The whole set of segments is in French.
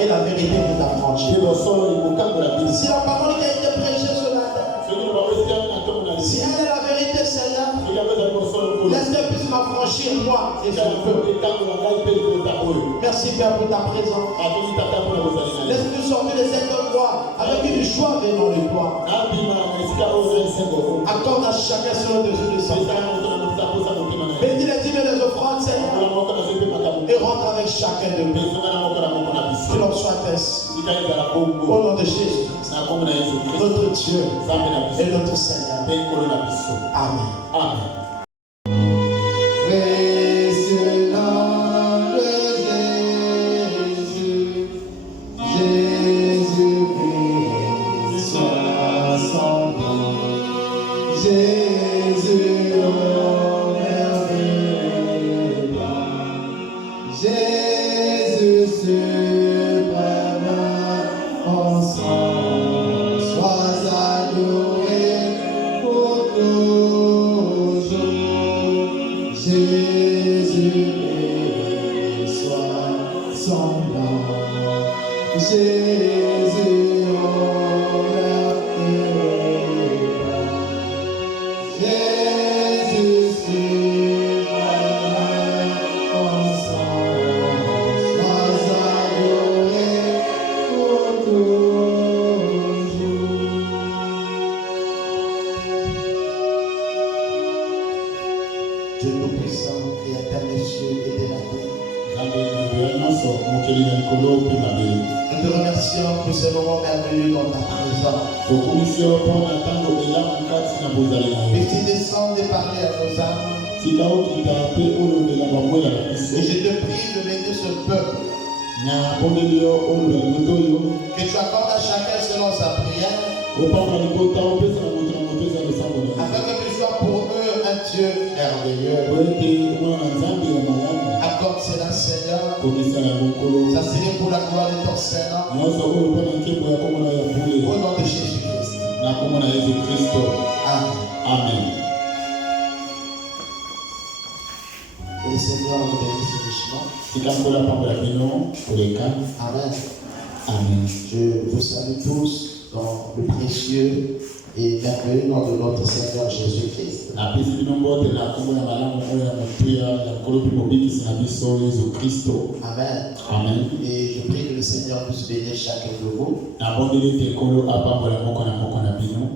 et la vérité vous affranchit. Si la parole qui a été prêchée ce matin, si elle est la vérité, celle-là, laisse qu'elle puisse m'affranchir, moi, et son peuple. Merci Père pour ta présence. Laisse-nous sortir de cet endroit avec une joie venant de toi. Accorde à chacun son dessus de sang. Bénis les dîmes et les offrandes, Seigneur. Et rentre avec chacun de nous. Que l'on soit ainsi. Au nom de Jésus, notre Dieu et notre Seigneur. Amen. Amen. Précieux nom de Jésus, Jésus-Christ, sois son nom. Jésus, oh merveilleux roi. Jésus suprême, ensemble, sois adoré pour toujours. Jésus, sois son nom. Jésus, oh merveilleux roi. Jésus suprême, ensemble, sois adoré pour toujours. Dieu tout-puissant, créateur des cieux et de la terre. Nous te remercions pour ce moment merveilleux dans ta présence. Puisse-tu descendre et parler à nos âmes. Et je te prie de bénir ce peuple. Que tu accordes à chacun selon sa prière. Afin que tu sois pour eux un Dieu merveilleux. Accorde cela, Seigneur. Ça serait pour la gloire de ton Seigneur. Au nom de Jésus-Christ. Amen. Amen. Que le Seigneur nous bénisse richement. Amen. Amen. Je vous salue tous dans le précieux et merveilleux nom de notre Seigneur Jésus-Christ. Amen. Amen. Et je prie que le Seigneur puisse bénir chacun de vous.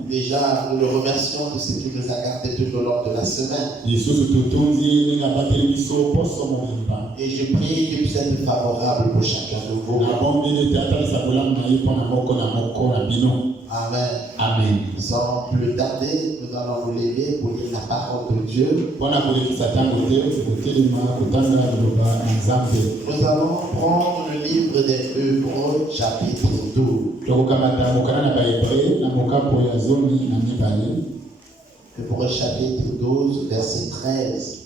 Déjà, nous le remercions de ce qu'il nous a gardé tout au long de la semaine. Et je prie qu'il puisse être favorable pour chacun de vous. Amen. Amen. Sans plus tarder, nous allons nous lever pour lire la parole de Dieu. Nous allons prendre le livre des Hébreux, chapitre 12. Hébreux, chapitre 12, verset 13.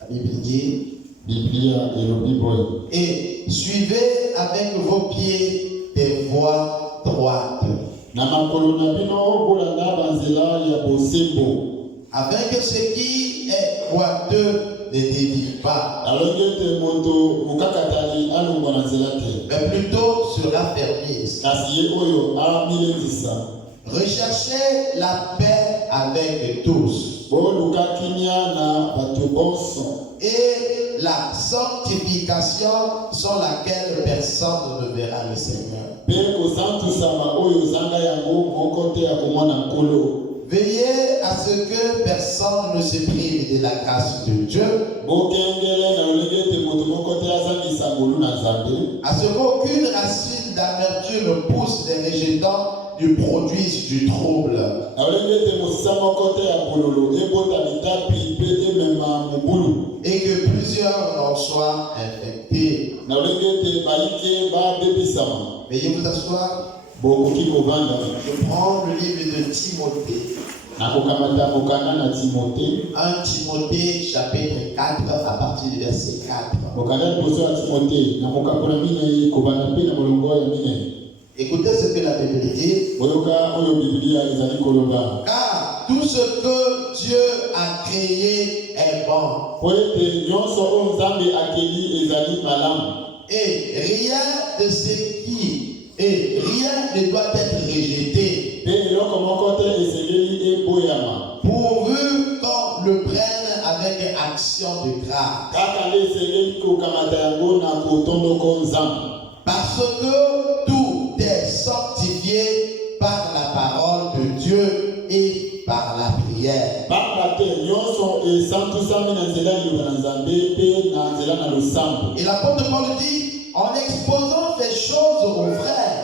La Bible dit: et suivez avec vos pieds des voies droites, afin que ce qui est boiteux ne dévie pas, mais plutôt se raffermisse. Recherchez la paix avec tous et la sanctification sans laquelle personne ne verra le Seigneur. Veillez à ce que personne ne se prive de la grâce de Dieu, à ce qu'aucune racine d'amertume ne pousse les rejetants ne produisent du trouble, et que plusieurs en soient infectés. Veuillez vous asseoir. Je prends le livre de Timothée. 1 Timothée chapitre 4 à partir du verset 4. Écoutez ce que la Bible dit. Car tout ce que Dieu a créé est bon. Et rien de ce qui et rien ne doit être rejeté. Pourvu qu'on le prenne avec action de grâce. Parce que tout est sanctifié par la parole de Dieu et par la prière. Et l'apôtre Paul dit, en exposant des choses aux frères,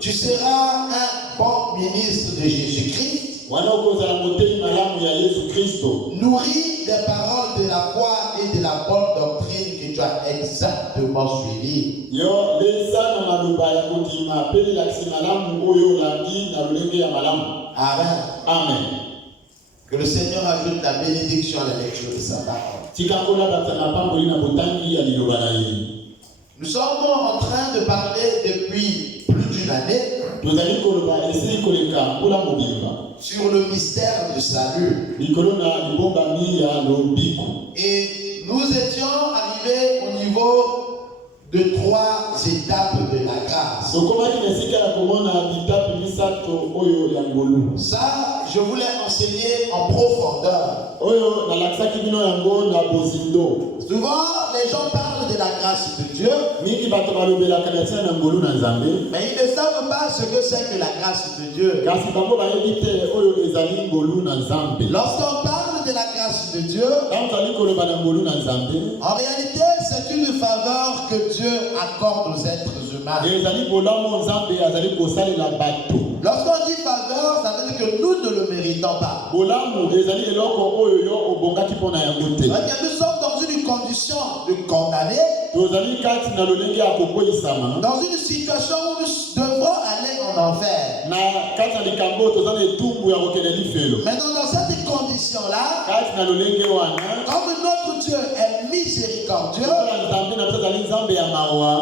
tu seras un bon ministre de Jésus-Christ, nourri des paroles de la foi et de la bonne doctrine que tu as exactement suivies. Amen. Amen. Que le Seigneur ajoute la bénédiction à la lecture de sa parole. Nous sommes en train de parler depuis plus d'une année sur le mystère du salut. Et nous étions arrivés au niveau de 3 étapes de la grâce. Ça, je voulais enseigner en profondeur. Souvent, les gens parlent de la grâce de Dieu, mais ils ne savent pas ce que c'est que la grâce de Dieu. Lorsqu'on parle de la grâce de Dieu, en réalité, c'est une faveur que Dieu accorde aux êtres humains. Lorsqu'on dit faveur, ça veut dire que nous ne le méritons pas. Nous sommes dans une condition de condamné, dans une situation où nous devons aller en enfer. Maintenant, dans cette condition-là, comme notre Dieu est miséricordieux,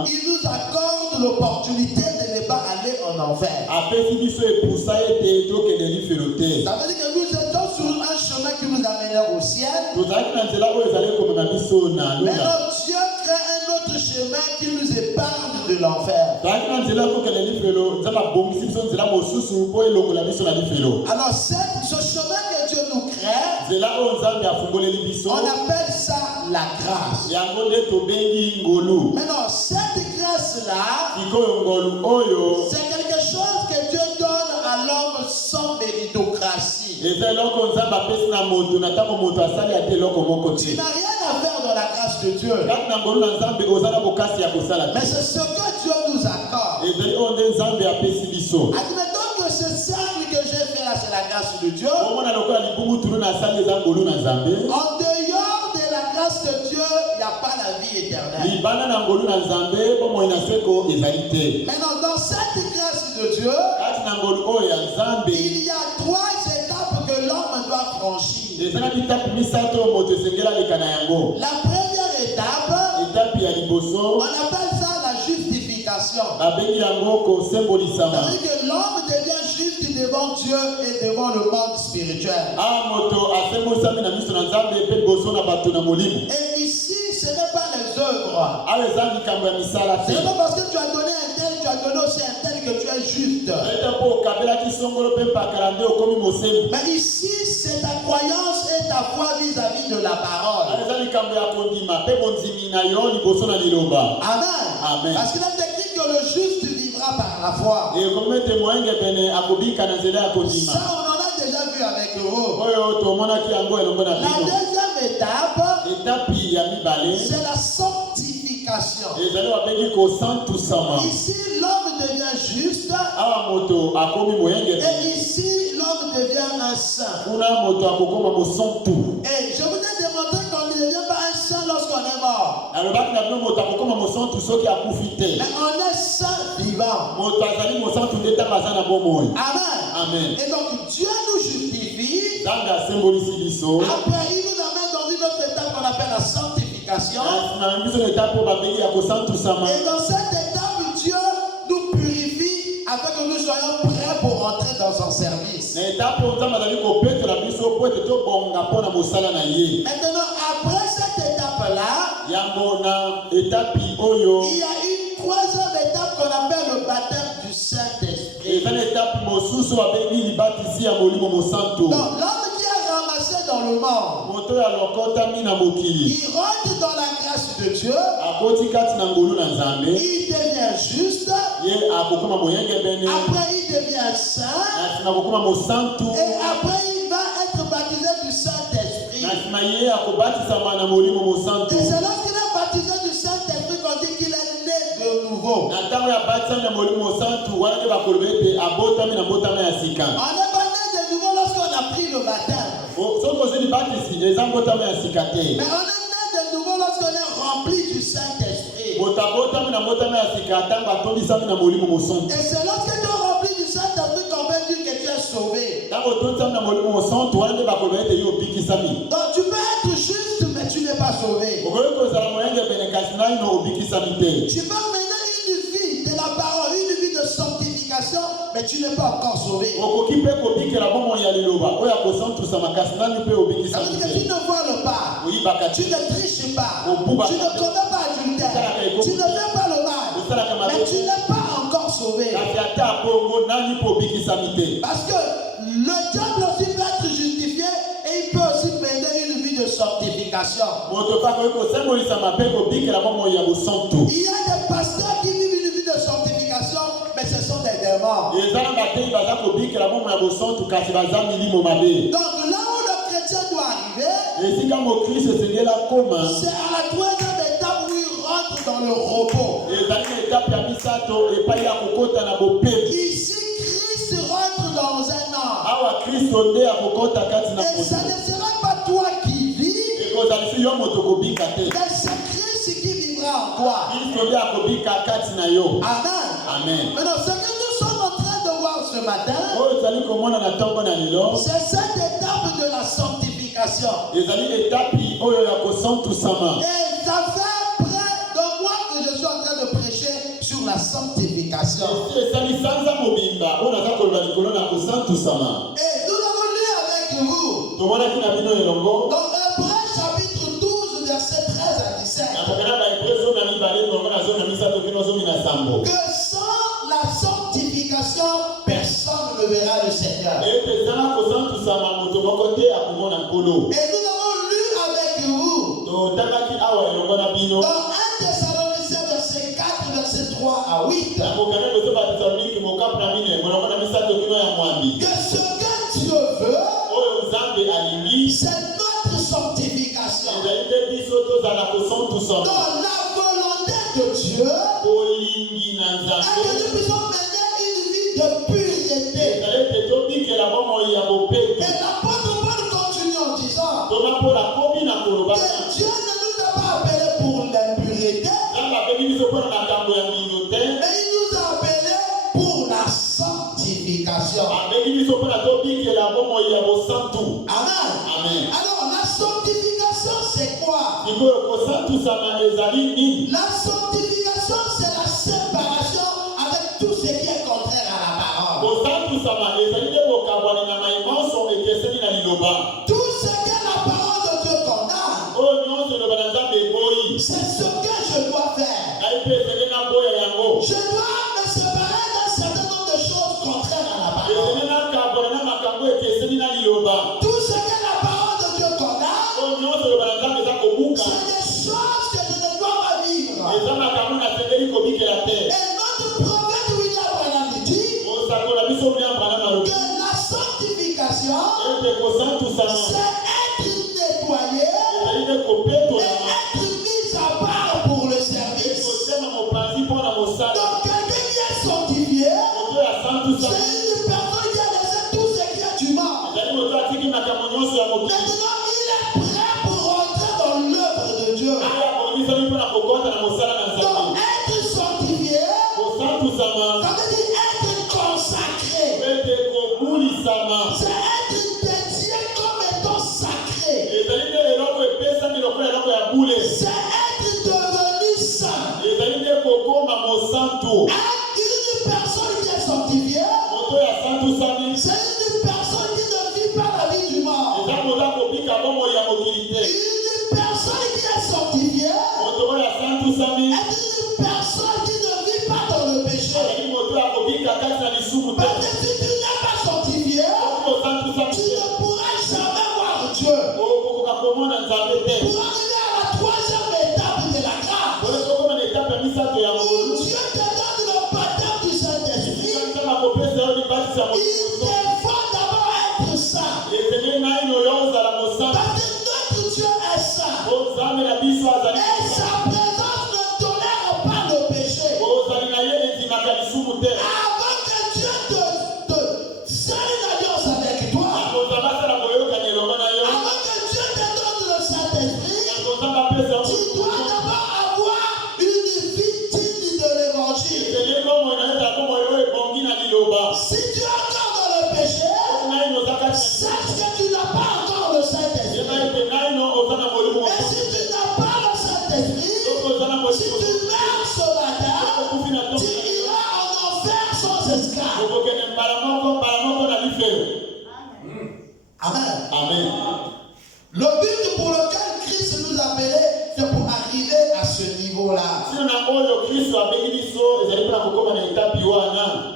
il nous accorde l'opportunité de ne pas aller en enfer. Ça veut dire que nous étions sur un chemin qui nous amenait au ciel. Maintenant, Dieu crée un autre chemin qui nous épargne de l'enfer. Alors, ce chemin que Dieu nous crée, on appelle ça la grâce. Maintenant, cette grâce-là, c'est quelque chose que Dieu donne à l'homme sans méritocratie. Tu n'as rien à faire dans la grâce de Dieu. Mais c'est ce que Dieu nous accorde. Admettons que ce cercle que j'ai fait là, c'est la grâce de Dieu. En dehors de la grâce de Dieu, il n'y a pas la vie éternelle. Maintenant, dans cette grâce de Dieu, il y a 3 étapes que l'homme doit franchir. La première étape, on appelle ça la justification. C'est-à-dire que l'homme devient juste devant Dieu et devant le monde spirituel. Et ici, ce n'est pas les œuvres. Ce n'est pas parce que tu as donné un tel, tu as donné aussi un tel que tu es juste. Mais ici, c'est ta croyance et ta foi vis-à-vis de la parole. Amen. Amen. Parce qu'il a écrit que le juste vivra par la foi. Ça, on en a déjà vu avec vous. La deuxième étape, c'est la sanctification. Ici, l'homme devient juste. Et ici, l'homme devient un saint. Et je vous ai démontré qu'on ne devient pas un saint lorsqu'on est mort. Mais on est saint vivant. Amen. Et donc, Dieu nous justifie. Après, il nous amène dans une autre étape qu'on appelle la sanctification. Et dans cette étape, Dieu nous purifie afin que nous soyons prêts pour Maintenant, après cette étape-là, il y a une troisième étape qu'on appelle le baptême du Saint-Esprit. Donc, l'homme qui a ramassé dans le monde, il rentre dans la grâce de Dieu, il devient juste, après il devient saint, et après il va être baptisé du Saint-Esprit. Et c'est lorsqu'il est baptisé du Saint-Esprit qu'on dit qu'il est né de nouveau. On n'est pas né de nouveau lorsqu'on a pris le baptême. Mais on est né de nouveau lorsqu'on est rempli du Saint-Esprit. Et c'est lorsque tu es rempli du Saint-Esprit qu'on peut dire que tu es sauvé. Donc tu peux être juste mais tu n'es pas sauvé. Tu peux mener une vie de la parole, une vie de sanctification, mais tu n'es pas encore sauvé. Ça veut dire que tu ne voles pas, tu ne triches pas, tu ne commets pas adultère, tu ne fais pas le mal, mais tu n'es pas encore sauvé. Parce que le diable aussi peut être justifié et il peut aussi mener une vie de sanctification. Il y a des pasteurs qui vivent une vie de sanctification, mais ce sont des démons. Donc là où le chrétien doit arriver, c'est à la troisième étape où il rentre dans le repos. Ici, Christ rentre dans un homme. Et ça ne sera pas toi qui vis, mais c'est Christ qui vivra en toi. Amen. Maintenant, ce que nous sommes en train de voir ce matin, c'est cette étape de la sanctification. Et ça fait près de moi que je suis en train de prêcher sur la sanctification. Et nous avons lu avec vous dans Hébreux chapitre 12, verset 13 à 17. Que sans la sanctification, personne ne verra le Seigneur. Et nous avons lu avec vous dans 1 Thessaloniciens verset 4, verset 3 à 8. Que ce que Dieu veut, c'est notre sanctification. Dans la volonté de Dieu, et que nous puissions mener une vie de pureté. Et l'apôtre Paul continue en disant que Dieu ne nous a pas appelés pour l'impureté, mais il nous a appelés pour la sanctification. Amen. Alors la sanctification c'est quoi? La sanctification c'est la séparation avec tout ce qui est contraire à la parole. Tout ce que la parole de Dieu condamne, c'est ce que je dois faire. Je dois me séparer d'un certain nombre de choses contraires à la parole. Tout ce que la parole de Dieu condamne, c'est des choses que je ne dois pas vivre. Et notre prophète William Branham dit que la sanctification, c'est être nettoyé et être mis à part pour le service. Donc quelqu'un qui est sanctifié, c'est une personne qui a laissé tout ce qui est humain. Maintenant, il est prêt pour rentrer dans l'œuvre de Dieu. Donc, être sanctifié, ça veut dire être consacré. C'est être dédié comme étant sacré. C'est être devenu saint. Une personne qui est sanctifiée, c'est une personne qui Une personne qui est sanctifiée est une personne qui ne vit pas dans le péché. Parce que si tu n'es pas sanctifié, tu ne pourras jamais voir Dieu. Pour arriver à la troisième étape de la grâce, où Dieu te donne le baptême du Saint-Esprit, il te faut d'abord être saint. Parce que notre Dieu est saint. Et sa présence ne tolère pas le péché. Avant que Dieu te scelle une alliance avec toi, avant que Dieu te donne le Saint-Esprit, tu dois d'abord avoir une vie digne de l'évangile. Si tu es encore dans le péché, sache que tu n'as pas encore le Saint-Esprit. Et si tu n'as pas le Saint-Esprit, si tu meurs ce matin, tu iras en enfer sans esclave. Amen. Amen. Le but pour lequel Christ nous appelait, c'est pour arriver à ce niveau-là.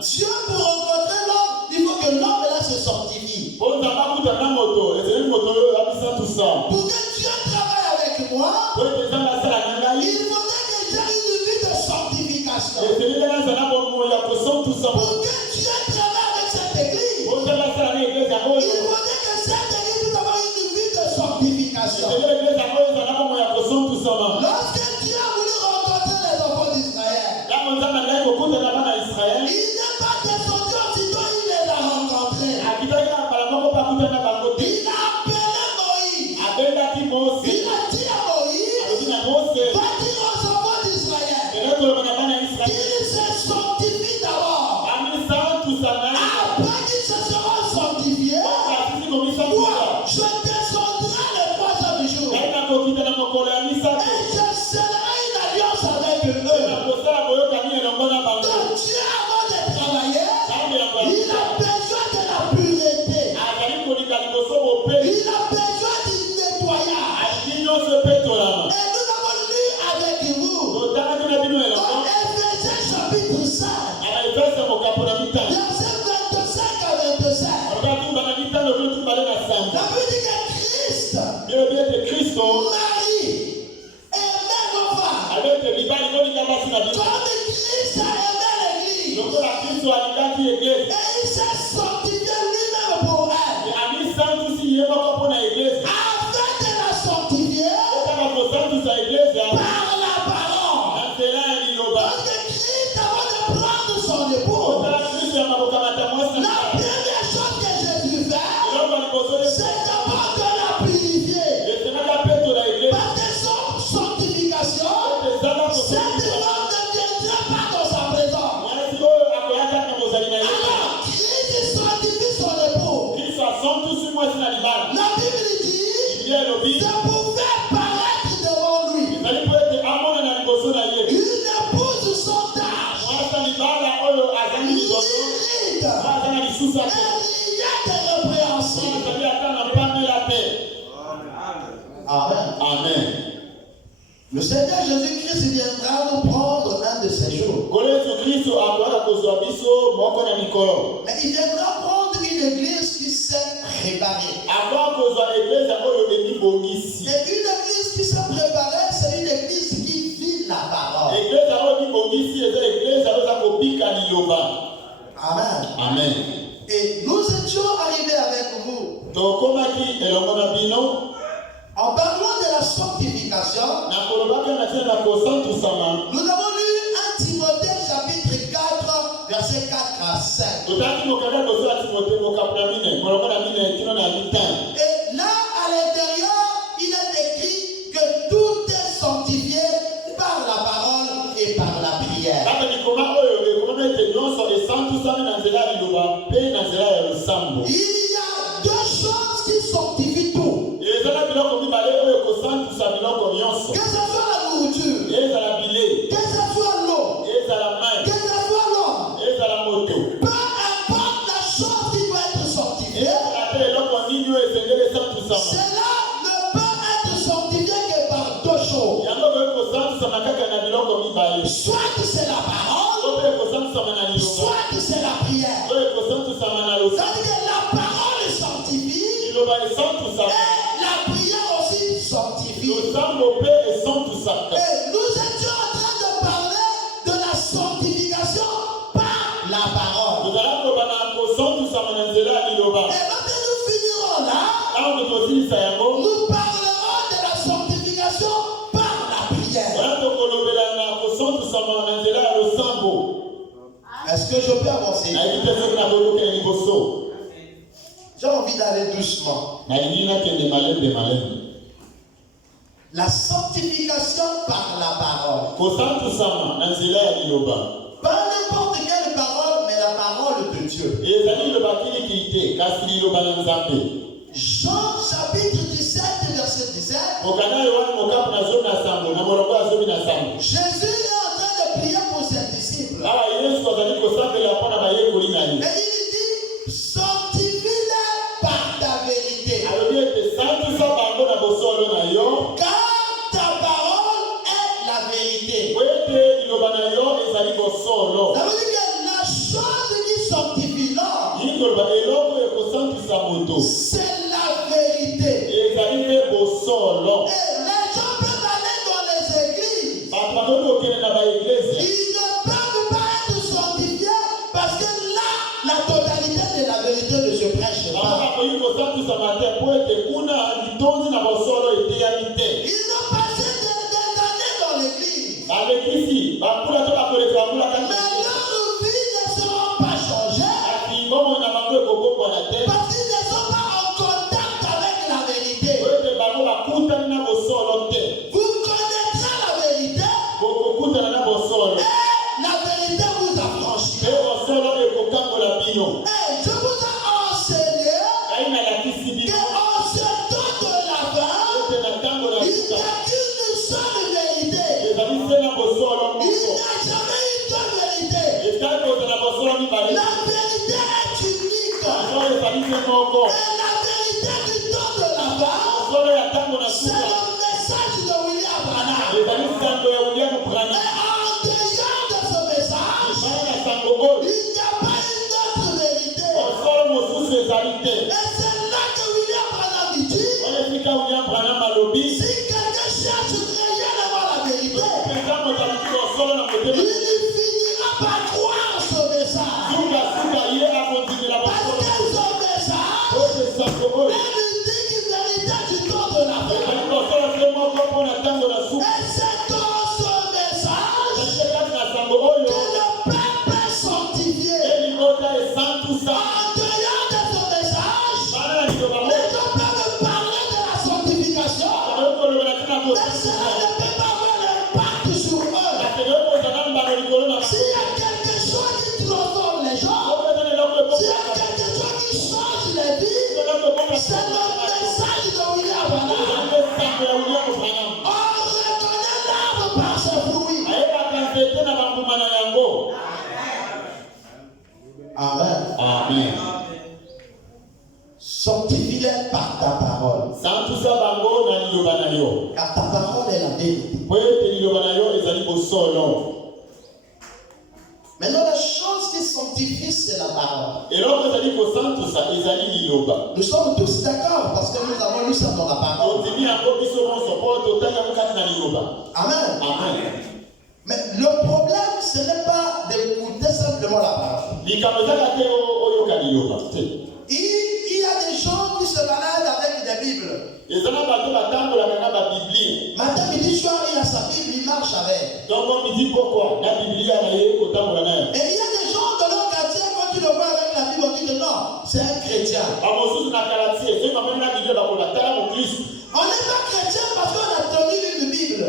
Dieu, pour rencontrer l'homme, il faut que l'homme là se sanctifie. Pour que Dieu travaille avec moi, il faudrait que j'ai une vie de sanctification. Pour que Dieu travaille avec cette église, il faudrait que cette église puisse avoir une vie de sanctification. Lorsque Dieu a voulu rencontrer les enfants d'Israël, il n'est pas descendu aussitôt, il les a rencontrés. Il a appelé Moïse. Il a dit à Moïse, va dire aux enfants d'Israël qu'ils se sanctifient d'abord. Après qu'ils se seront sanctifiés, je descendrai le troisième jour. Et je scellerai une alliance avec eux. Donc Dieu, avant de travailler, il a besoin de la pureté. Il a besoin du nettoyage. Et nous avons lu avec vous dans Éphésiens chapitre 5, versets 25 à 27. La Bible dit que Christ, Marie et même femme, comme Christ a aimé l'église, et il s'est sanctifié lui-même pour elle, afin de la sanctifier par la parole. Parce que Christ, avant de prendre son épouse, la première chose que Jésus fait, c'est d'abord de la purifier. Parce que son sanctification, cette homme ne viendra pas dans sa présence. Alors, Christ sanctifie son épouse. La Bible dit, ça pouvait paraître devant lui une épouse sans tache, irrite, et rien de répréhensible. Amen. Amen. Le Seigneur Jésus-Christ viendra nous prendre un de ces jours. Mais il viendra prendre une église qui s'est préparée. Et une église qui s'est préparée, c'est une église qui vit la parole. Amen. Amen. Et nous étions arrivés avec vous en parlant de la sanctification. Nous avons lu 1 Timothée chapitre 4, verset 4 à 5. Et là, à l'intérieur, il est écrit que tout est sanctifié par la parole et par la prière. Il y a deux choses qui sanctifient tout. Que ce soit la nourriture, que ce soit l'eau, que ce soit l'homme, peu importe la chose qui doit être sanctifiée, Cela ne peut être sanctifié que par deux choses. Soit c'est la parole, soit c'est la prière. C'est-à-dire que la parole sanctifie et la prière aussi sanctifie. Et nous étions en train de parler de la sanctification par la parole. Et quand nous finirons là, nous parlerons de la sanctification par la prière. Est-ce que je peux avancer? J'ai envie d'aller doucement. La sanctification par la parole. Pas n'importe quelle parole, mais la parole de Dieu. Jean chapitre 17, verset 17. Jésus est en train de prier pour ses disciples. Et il dit, sanctifie-les par ta vérité. Car ta parole est la vérité. Ça veut dire que la chose qui sanctifie l'homme, c'est la vérité. Et les gens peuvent aller dans les églises. Ils ne peuvent pas être sanctifiés parce que là, la totalité de la vérité ne se prêche pas. Ils ont passé des années dans l'église. Mais leurs vies ne seront pas changées parce qu'ils ne sont pas en contact avec la vérité. Vous connaîtrez la vérité et la vérité vous affranchira. Et je vous ai enseigné qu'en ce temps de la fin, il n'y a qu'une seule vérité. Il n'y a jamais eu deux vérités. La vérité est unique. Et la vérité du temps de la fin, c'est le message de William Branham. Et en dehors de ce message, il n'y a pas une autre vérité. Et c'est là que William Branham dit, si quelqu'un cherche réellement la vérité, il finira par croire ce message. Parce que ce message est l'unique vérité du temps de la fin. Et c'est dans ce message que le peuple est sanctifié. En dehors de ce message, les gens peuvent parler de la sanctification, mais cela ne peut pas avoir l'impact sur eux. S'il y a quelque chose qui transforme les gens, s'il y a quelque chose qui change les vies, c'est le message de William Branham. On reconnaît l'arbre par ses fruits. Amen. Sanctifie-les par ta parole. Car ta parole est la vérité. Maintenant, la chose qui sanctifie, c'est la parole. Nous sommes tous d'accord parce que nous avons lu ça dans la parole. Amen. Mais le problème, ce n'est pas d'écouter simplement la parole. Il y a des gens qui se baladent avec des Bibles. Matin, midi, soir, il a sa Bible, il marche avec. Et il y a des gens de leur quartier, quand tu le vois avec la Bible, on dit que non, c'est un chrétien. On n'est pas chrétien parce qu'on a tenu une Bible.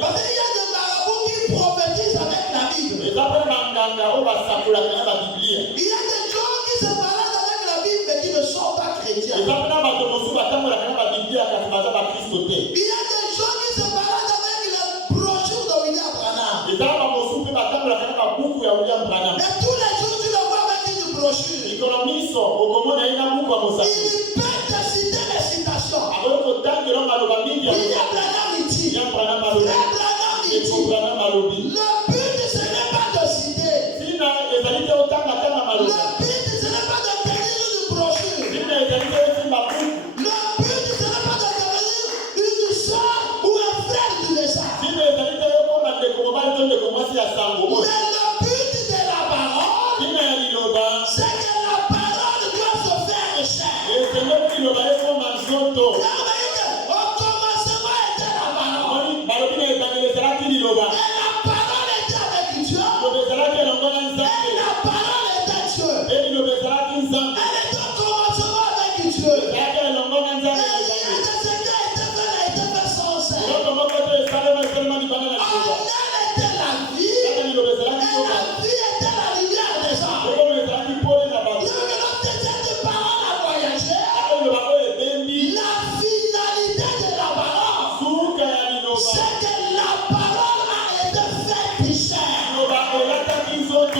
Parce qu'il y a des marabouts qui prophétisent avec la Bible. Il y a des gens qui se baladent avec la Bible mais qui ne sont pas chrétiens. Il y a des gens qui se baladent avec les brochures de William Branham. Et tous les jours tu le vois avec une brochure. Il Dieu. Et il y a des seigneurs étaient faits sans cesse. En elle était la vie. Et la vie était la lumière des hommes. Lorsque cette parole a voyagé, la finalité de la parole, c'est que la parole a été faite chair. Donc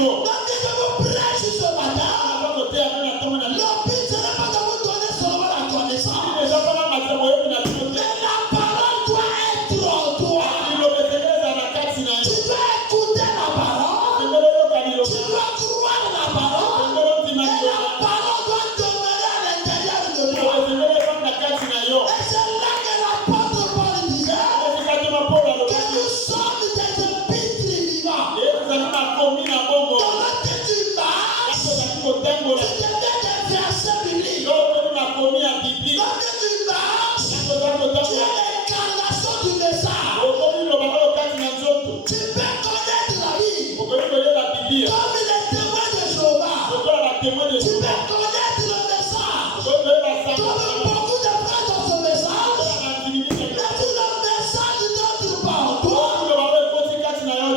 je vous prêche ce matin. Le but ce n'est pas de vous donner seulement la connaissance. Mais la parole doit être en toi. Tu dois écouter la parole. Tu dois croire la parole. Et la parole doit demeurer à l'intérieur de toi. Et c'est là que l'apôtre Paul disait que nous sommes des épîtres vivants. Dans lequel tu marches, tu deviens des versets bibliques. Dans lequel tu marches, tu es l'incarnation du message. Tu peux connaître la vie comme les témoins de Jéhovah. Tu peux connaître le message comme beaucoup de frères dans ce message. Mais si le message n'entre pas en toi,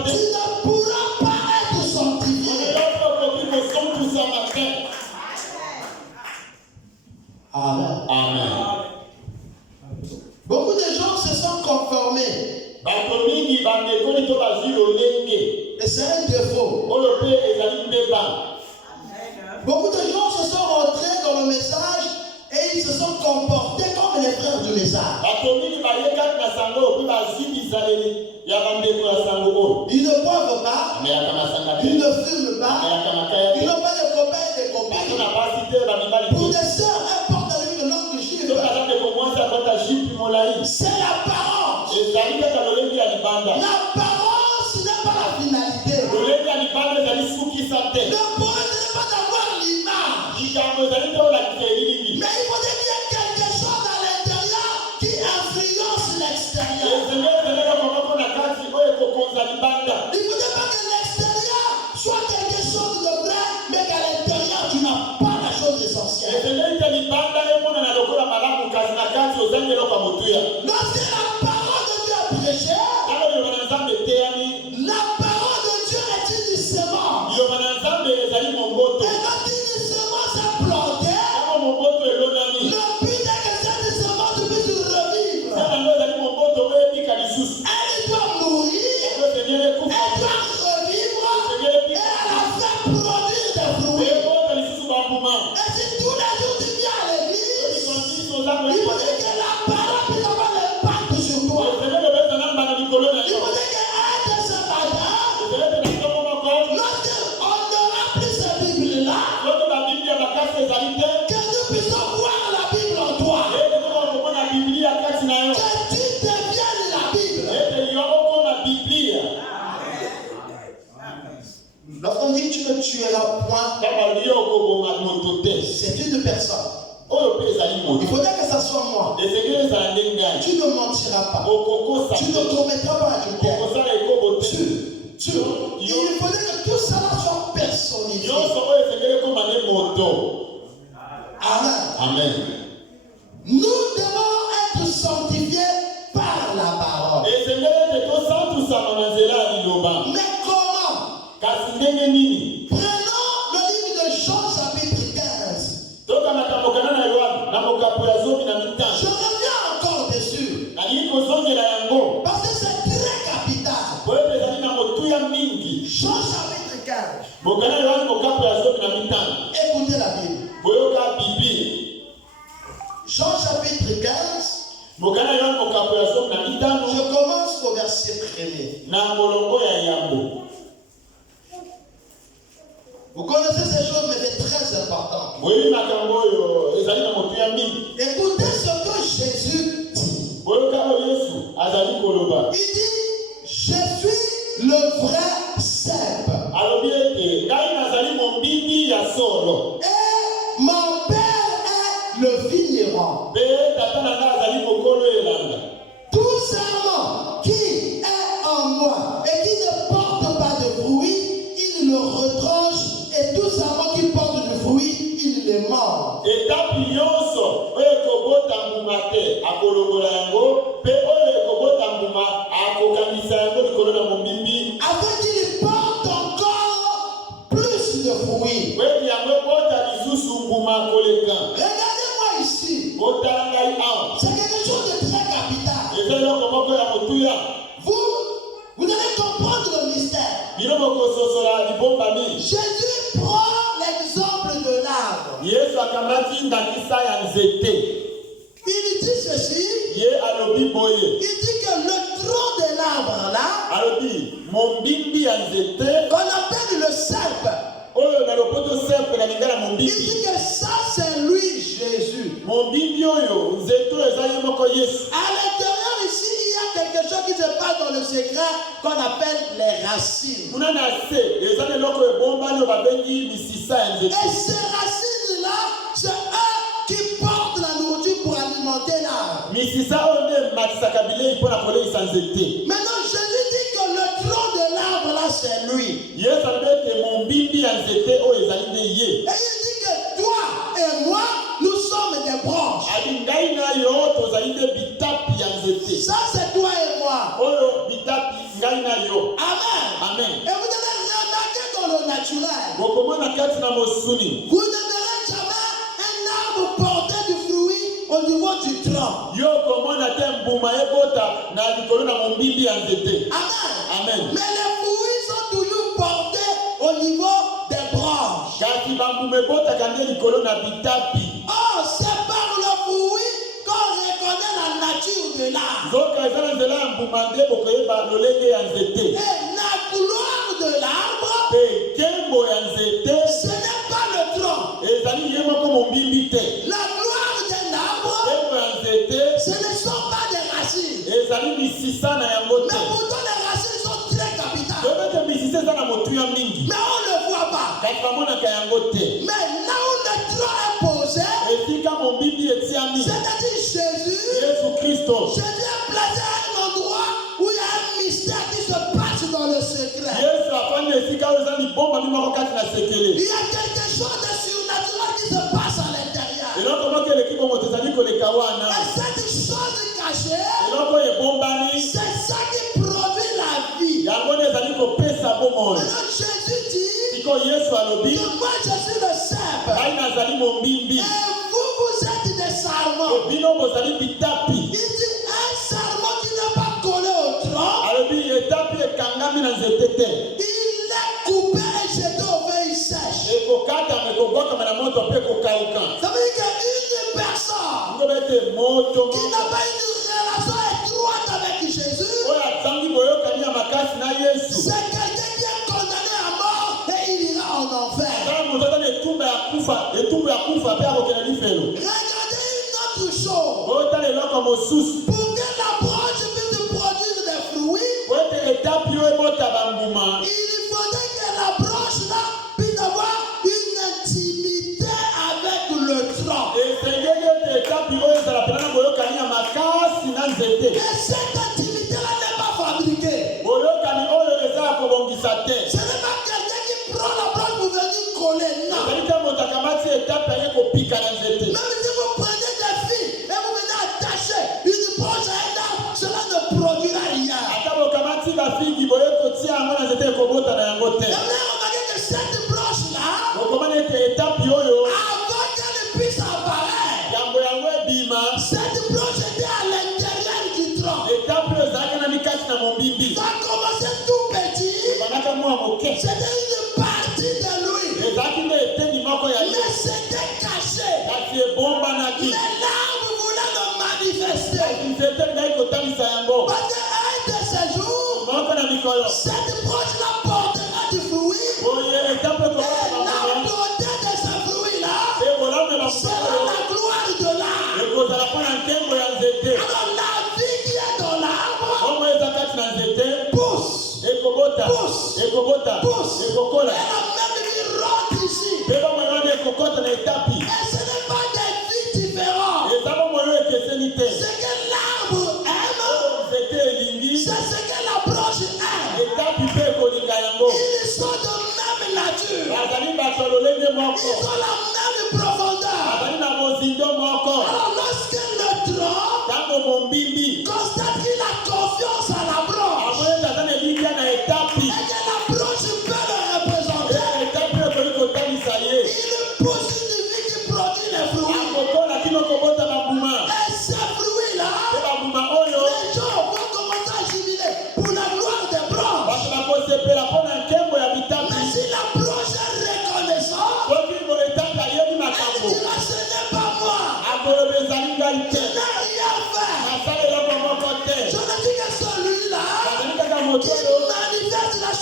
tu ne pourras pas être sanctifié. Amen. Beaucoup de gens se sont conformés. Et c'est un défaut. Beaucoup de gens se sont rentrés dans le message et ils se sont comportés comme les frères du message. Ils ne boivent pas, ils ne fument pas, ils n'ont pas de copains et des copines. Pour des sœurs, importe le nom du chiffre. C'est la parole. La parole, ce n'est pas la finalité. Le point n'est pas d'avoir l'image. Mais il faut dire qu'il y a quelque chose à l'intérieur qui influence l'extérieur. Il ne faut pas que l'extérieur soit quelque chose de vrai, mais qu'à l'intérieur tu n'as pas la chose essentielle. Lorsque la parole de Dieu est prêchée, la parole de Dieu est une sémence. Et quand une sémence est plantée, le but est que cette sémence puisse revivre. Elle doit mourir, elle doit revivre, et elle a fait produire des fruits. Et si tous les jours tu viens à l'église, il faut dire que la parole puisse avoir l'impact sur toi. Il faut dire que aide ce matin, lorsqu'on n'aura plus cette Bible-là, que nous puissions voir la Bible en toi. Que tu deviennes la Bible. Lorsqu'on dit tu ne tueras point, c'est une personne. Il faudrait que ça soit moi. Tu ne mentiras pas. Tu ne commettras pas adultère. Il faudrait que tout cela soit personnifié. Amen. Nous devons être sanctifiés par la parole. Mais comment? Prenons le livre de Jean chapitre 15. Je reviens encore dessus. Parce que c'est très capital. Jean chapitre 15. Écoutez la Bible. Jean chapitre 15. Je commence au verset 1er. Vous connaissez ces choses, mais c'est très important. Écoutez ce que Jésus dit. Il dit, je suis le vrai cep. Et mon père est le vigneron. Tout serment qui est en moi et qui ne porte pas de fruit, il le retranche. Et tout serment qui porte du fruit, il les mord. akolongola yango pe oyo ekobota mbuma akokanisa yango likolo na mombimbi afin qu'il porte encore plus de fruits. weti yango ebota lisusu mbuma koleka. Regardez-moi ici. Botala ngai awa C'est quelque chose de très capital. eza eloko moko ya motuya Vous allez comprendre le mystère. bino bokososola libombami. Jésus prend l'exemple de l'arbre. Yesu akamati ndakisa ya nzete. Il dit ceci. Ye alobi boye. Il dit que le tronc de l'arbre là, Alobi mombimbi ya nzete qu'on appelle le cèpe, oyo na lopoto sepe na lingala il mombimbi. dit que ça c'est lui, Jésus. Mombimbi oyo nzete oyo eza ye moko Yesu. À l'intérieur ici, il y a quelque chose qui se passe dans le secret qu'on appelle les racines. Kuna na se eza eloko ebombani oyo babengi misisa ya nzete. Et ces racines-là, c'est eux qui portent la nourriture pour alimenter l'arbre. Misisa oyo nde matisaka bilei mpo na koleisa nzete. Maintenant, Jésus dit que le tronc de l'arbre là, c'est lui. Yesu alobi ete mombimbi ya nzete oyo ezali nde ye. Et il dit que toi et moi, nous sommes des branches. abi ngai na yo tozali nde bitapi ya nzete. Ça, c'est toi et moi. Oyo bitapi ngai na yo. Amen. Amen. Et vous allez remarquer dans le naturel. bokomona kati na mosuni. Vous ne verrez jamais un arbre porter du fruit au niveau du tronc. Yo komona te mbuma ebota na likolo na mombimbi ya nzete. Amen. Amen. Mais les fruits sont toujours portés au niveau des branches. Kasi bambuma ebotaka nde likolo na bitapi. Oh, c'est par le fruit qu'on reconnaît la nature de l'arbre. Nzoka eza na nzela ya mbuma nde bokoyeba lolenge ya nzete. Et la gloire de l'arbre, Pe nkembo ya nzete ce n'est pas le tronc. ezali ye moko mombimbi te. La gloire d'un arbre, Nkembo ya nzete ce ne sont pas des racines. ezali misisa na yango te. Mais pourtant, les racines sont très capitales. Toyebete misisa eza na motuya mingi. Mais on ne le voit pas. Kasi bamonaka yango te. Mais là où le tronc est posé, Esika mombimbi etiami. c'est-à-dire Jésus, Yesu Kristo. Jésus est placé à un endroit où il y a un mystère qui se passe dans le secret. Yesu afandi esika oyo eza libomba mimoko kati na sekele. Il y a quelque chose de surnaturel qui se passe à l'intérieur. Eloko moko eleki bongo tezali koleka wana. Et cette chose cachée, Eloko oyo ebombani c'est ça qui produit la vie. yango nde ezali kopesa bomoi. Maintenant, Jésus dit Siko Yesu alobi que moi je suis le cèpe. ngai nazali mombimbi. Et vous êtes des sarments. Bino bozali bitapi. Il dit un sarment qui n'est pas collé au tronc, Alobi etapi ekangami na nzete te. il est coupé et jeté au feu, il sèche. Ekokatama ekobwakama na moto mpe ekokauka. Ça veut dire qu'une personne Ngo bete moto qui n'a pas une relation étroite avec Jésus, oyo atangi boyokani ya makasi na Yesu. c'est quelqu'un qui est condamné à mort et il ira en enfer. Kala moto aza na etumbu ya kufa mpe akokenda lifelo. Regardez une autre chose. Oyotala eloko mosusu. Pour que la branche puisse produire des fruits, Po ete etapi oyo ebota bambuma. il faudrait que la branche là puisse avoir une intimité avec le tronc. Esengeli ete etapi oyo ezala pena na boyokani ya makasi na nzete. Et cette intimité-là n'est pas fabriquée. Boyokani oyo eza ya kobongisa te. Ce n'est pas quelqu'un qui prend la branche pour venir coller. Non. Ezali te moto akamati etapi aye kopika na nzete. Même si vous prenez des fils et vous venez attacher une branche à un arbre, cela ne produira rien. Ata bokamati bafigi boye kotia yango na nzete ekobota na yango te. Et là, remarquez que cette branche-là, Bokomani ete etapi oyo avant qu'elle puisse apparaître, yango ebima. cette branche était à l'intérieur du tronc. Etapi oyo ezalaki na mikasi na mombimbi. Ça a commencé tout petit. Ebandaka mwa moke. C'était une partie de lui. Ezalaki nde eteni moko ya ye. Mais c'était caché. Kasi ebombanaki. Mais l'arbre voulait le manifester. Kasi nzete ngai kotalisa yango. Parce qu'un de ces jours, Moko na mikolo. cette branche-là portera du fruit. Boye etapi Et ekobota la bambuma. beauté de ce fruit-là Ebolamu ya bambuma sera oyo la gloire de l'arbre. ekozala mpo na nkembo ya nzete. Alors la vie qui est dans l'arbre Omo eza kati na nzete. pousse. Ekobota. Pousse. Ekobota. Pousse. Ekokola. Elle a même mis rote ici. Mpe bomoi wana ekokota na etapi. Et ce n'est pas des vies différentes. Eza bomoi oyo ekeseni te. Ce que l'arbre aime, Oyo nzete elingi. c'est ce que la branche aime. Etapi mpe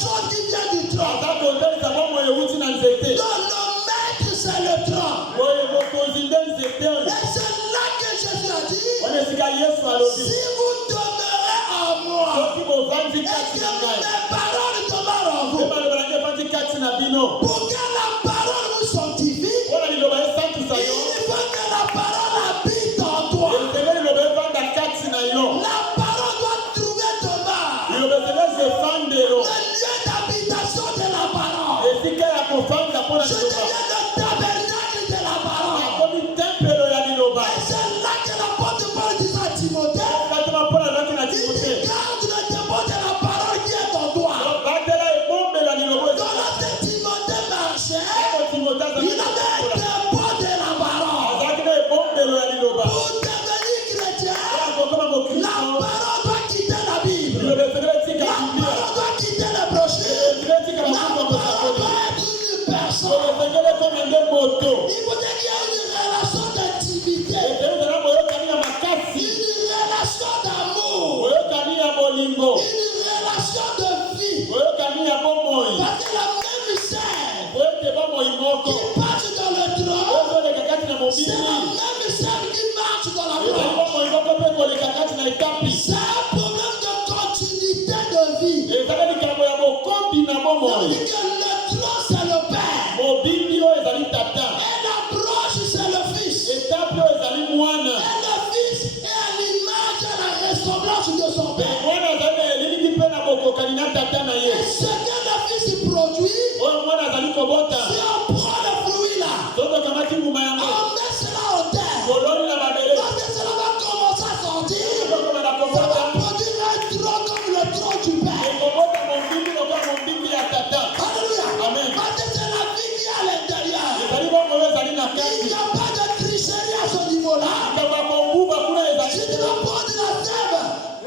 chose qui vient du tronc. aza kotelisa bomoi euti na nzete Donc le maître c'est le tronc. oyo mokonzi nde nzete oyo Et c'est là que Jésus a dit, wana esika yesu alobi si vous demeurez en moi, soki bovandi et kati que na ngai mes paroles demeurent en mpe vous, baloba nange evandi kati na bino pour que la parole vous sanctifie, mpona liloba esantisa il yo faut que la parole habite en toi. esenge liloba evanda kati na yo La parole doit trouver demeure. liloba esenge efandelo Le lieu d'habitation de la parole. esika ya kofanda mpona Je liloba deviens le tabernacle de la parole. akomi tempelo ya liloba Et c'est là que l'apôtre Paul dit à Timothée, katoma mpona alobaki na il dit, timote garde le dépôt de la parole qui est en toi. batela ebombela liloba Donc lorsque Timothée marchait, timote il avait un dépôt de la parole. azalaki na ebombelo ya liloba Pour devenir chrétien, akokoma la mokristo parole doit quitter la Bible. liloba esengeli etika La biblia parole doit quitter les brochures. esengeli etika La bakutu parole bakosakoli doit être une personne. esengeli ekoma nde moto Il faut dire qu'il y a une relation d'intimité, ezali boyokani ya makasi une relation d'amour, boyokani ya bolingo une relation de vie. boyokani ya bomoi Parce que la même scène po ete bomoi moko qui passe dans le trône, ozoleka kati na c'est la mobili même scène qui marche dans la ezali gloire. bomoi moko mpe koleka kati na etapi C'est un problème de continuité de vie. ezali likambo ya bokombi na Ça veut bomoi dire que le trône c'est le Père mobimbi oyo ezali tata et la broche c'est le Fils. etape oyo ezali mwana Et le Fils est à l'image et à la ressemblance de son Père. mwana azali na elingi mpe na bokokani na tata na ye Et ce que le Fils produit, oyo mwana azali kobota si on prend le fruit là, soki okamati mbuma yango on met cela au terre. koloni na mabele Lorsque cela va commencer à sortir, okokoma na ça kobota va produire un tronc comme le tronc du Père. ekobota mobimbi lokola mobimbi ya tata Alléluia. Amen. Parce que c'est la vie qui est à l'intérieur. ezali bongo oyo ezali na Il kati n'y a pas de tricherie à ce niveau-là. likambo ya kobuba kuna Si ezali tu vas prendre la sève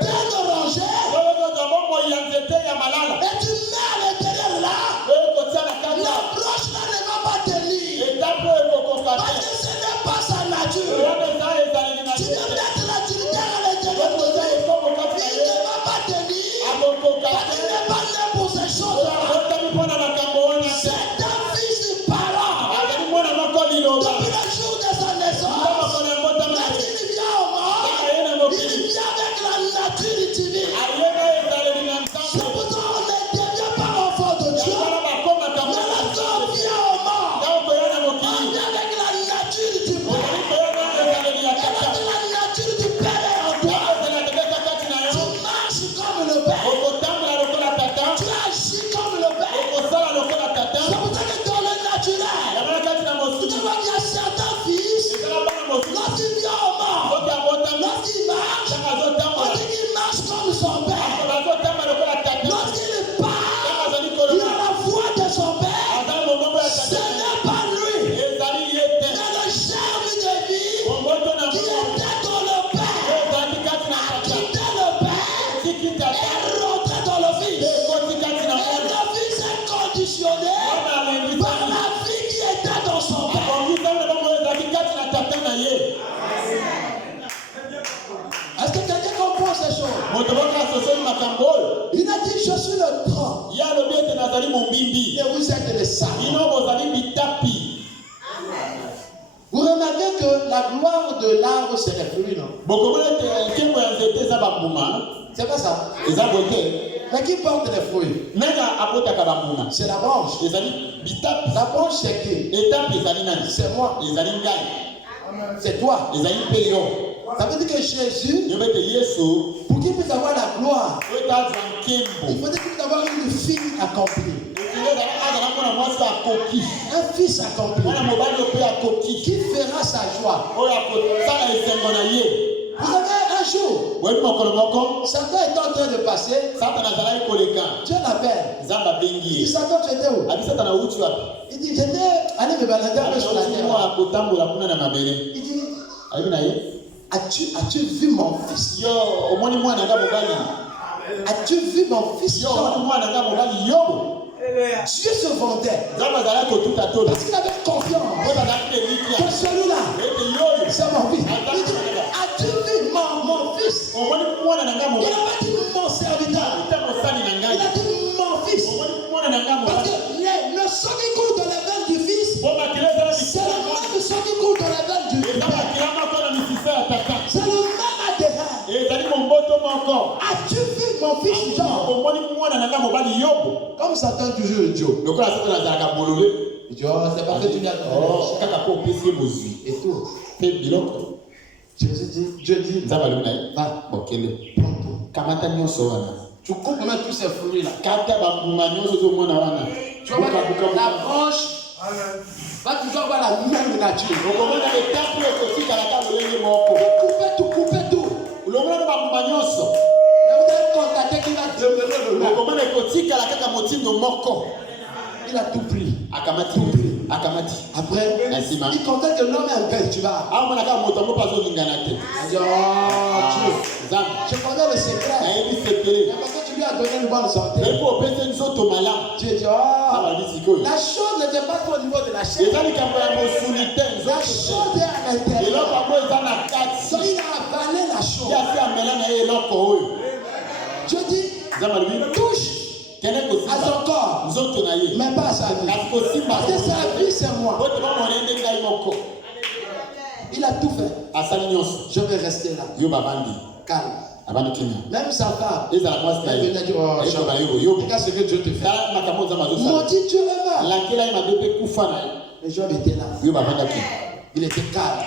d'un oranger oyo kozwa bomoi ya nzete ya malala et tu mets à l'intérieur là, oyo kotia na kati la broche là ne va pas tenir. etape oyo ekokoka Parce te que ce n'est pas sa nature. wana eza ezaleli na Tu veux nzete mettre la trinitaire à l'intérieur de okotia lui. ekoko kati na Il ye ne va pas tenir. akokoka Parce te qu'il n'est pas né pour ces choses-là. otami mpona makambo wana te C'est un fils parent. azali mwana moko liloba Depuis le jour de sa naissance, makolo ya mbotama lorsqu'il vient au monde, aye na il mokili vient avec la nature divine. aye na ezaleli na C'est nzambe pour ça qu'on ne devient pas enfant de Dieu. yangola bakomaka Mais mwana lorsqu'on vient au monde, ntango koya na on mokili vient avec la nature du Père. ozali koya na ezaleli ya Et tata lorsque la nature du Père est en toi, ntango ezala tata kati na yo tu marches comme le Père. okotambola lokola tata Tu agis comme le Père. okosala lokola tata C'est pour ça que dans le naturel, yangola kati na tu mosuni vois qu'il y a certains fils, ezala bana mosuni lorsqu'il vient au monde, soki abotami lorsqu'il marche, ntango on azotambola dit qu'il marche comme son Père. azotamba lokola tata Lorsqu'il ntango parle, azali il koloba a la voix de son Père. azali momoko ya Ce tata n'est pas lui, ezali ye te mais le germe de vie bomboto na qui moi était dans le Père, ezalaki kati na a tata quitté le Père tiki tata et rentré dans le Fils. ekoti kati na Et mwana le Fils est conditionné mwana par alendisani la vie qui était dans son Père. akongizana bango ezalaki kati na tata na ye Est-ce que quelqu'un comprend ces choses? moto moko asosoli makambo oyo Il a dit, je suis le tronc ye alobi ete nazali mombimbi et vous êtes les saints. bino bozali bitapi Vous remarquez que la gloire de l'arbre, c'est les fruits, non? bokomona ete nkembo ya nzete eza bambuma C'est pas ça. eza bote Mais qui porte les fruits? nani abotaka bambuma C'est la branche. ezali bitapi La branche, c'est qui? etape ezali nani C'est moi. ezali ngai C'est toi. ezali mpe yo Ça veut dire que Jésus, yobi ete yesu pour qu'il puisse avoir la gloire, oyo ete azwa nkembo il faudrait qu'il puisse avoir une fille accomplie. efingi azala mwana mwasi akoki Un fils accompli. mwana mobali oyo mpe akoki Qui fera sa joie. oyo akosala esengo na ye Vous savez, un jour, boyebi mokolo moko Satan est en train de passer. satana azalaki koleka Dieu l'appelle. nzambe abengi Il dit, ye Satan, tu étais où? abi satana awuti wapi Il dit, j'étais allé me balader un peu sur la terre. mwa kotambola kuna na mabele Il dit, ayebi na ye as-tu vu mon fils? yo omoni mwana nga mobali As-tu vu mon fils? yo omoni mwana nga mobali yobo Dieu se vantait. nzambe azalaki kotuta tolo Parce qu'il avait confiance oyo bazalaki na eliki que ya celui-là, ete yoyo c'est mon fils. Il dit, as-tu vu mon fils? omoni mwana na nga Il mobali n'a pas dit mon serviteur. ata mosali na Il ngai a dit mon fils. omoni As-tu vu mon fils Job? Comme Satan toujours le Job. Il dit, oh, c'est parce que tu lui as donné et tout. Dieu dit, va, prends tout. Tu coupes même tous ces fruits-là. Tu vas voir la branche va toujours avoir la même nature. Couper tout. Mais vous avez constaté qu'il va demeurer le même. Il a tout pris. Après, il constate que l'homme est un bête, tu vas. Il dit, oh Dieu, je connais le secret. Mais parce que tu lui as donné une bonne santé. Dieu dit, oh, la chose n'était pas au niveau de la chair. La chose est à l'intérieur. Donc il a avalé la chose. Dieu dit, touche à son corps, mais pas à sa vie. Parce que sa vie, c'est moi. Il a tout fait. Je vais rester là. Calme. Même sa femme, elle venait dire, oh, regarde ce que Dieu te fait. Maudit Dieu est mort. Mais Job était là. Il était calme.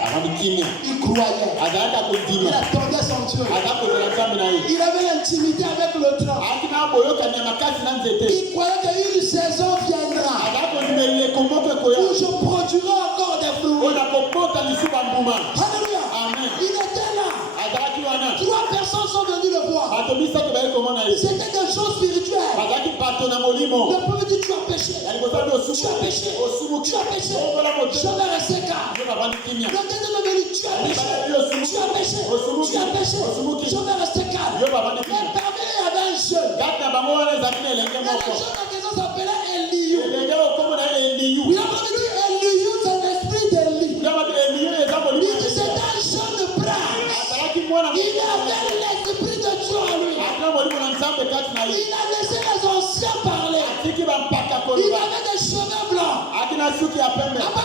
Il croyait. Il attendait son Dieu. Il avait l'intimité avec le trône. Il croyait qu'une saison viendra où je produirai encore des fruits. Alléluia. Il était là. 3 personnes sont venues le voir. C'était des choses spirituelles. Le premier dit, tu as péché. Tu as péché. Tu as péché. Je vais rester calme. Le deuxième est venu, tu as péché. Tu as péché. Tu as péché. Je vais rester calme. Mais parmi eux, il y avait un jeune. Et le jeune en question s'appelait Eliou. Il a dit Eliou, c'est l'esprit d'Eli. Il dit c'est un jeune prince. Il avait l'esprit de Dieu en lui. Il a laissé les anciens parler. Il avait des cheveux blancs. Après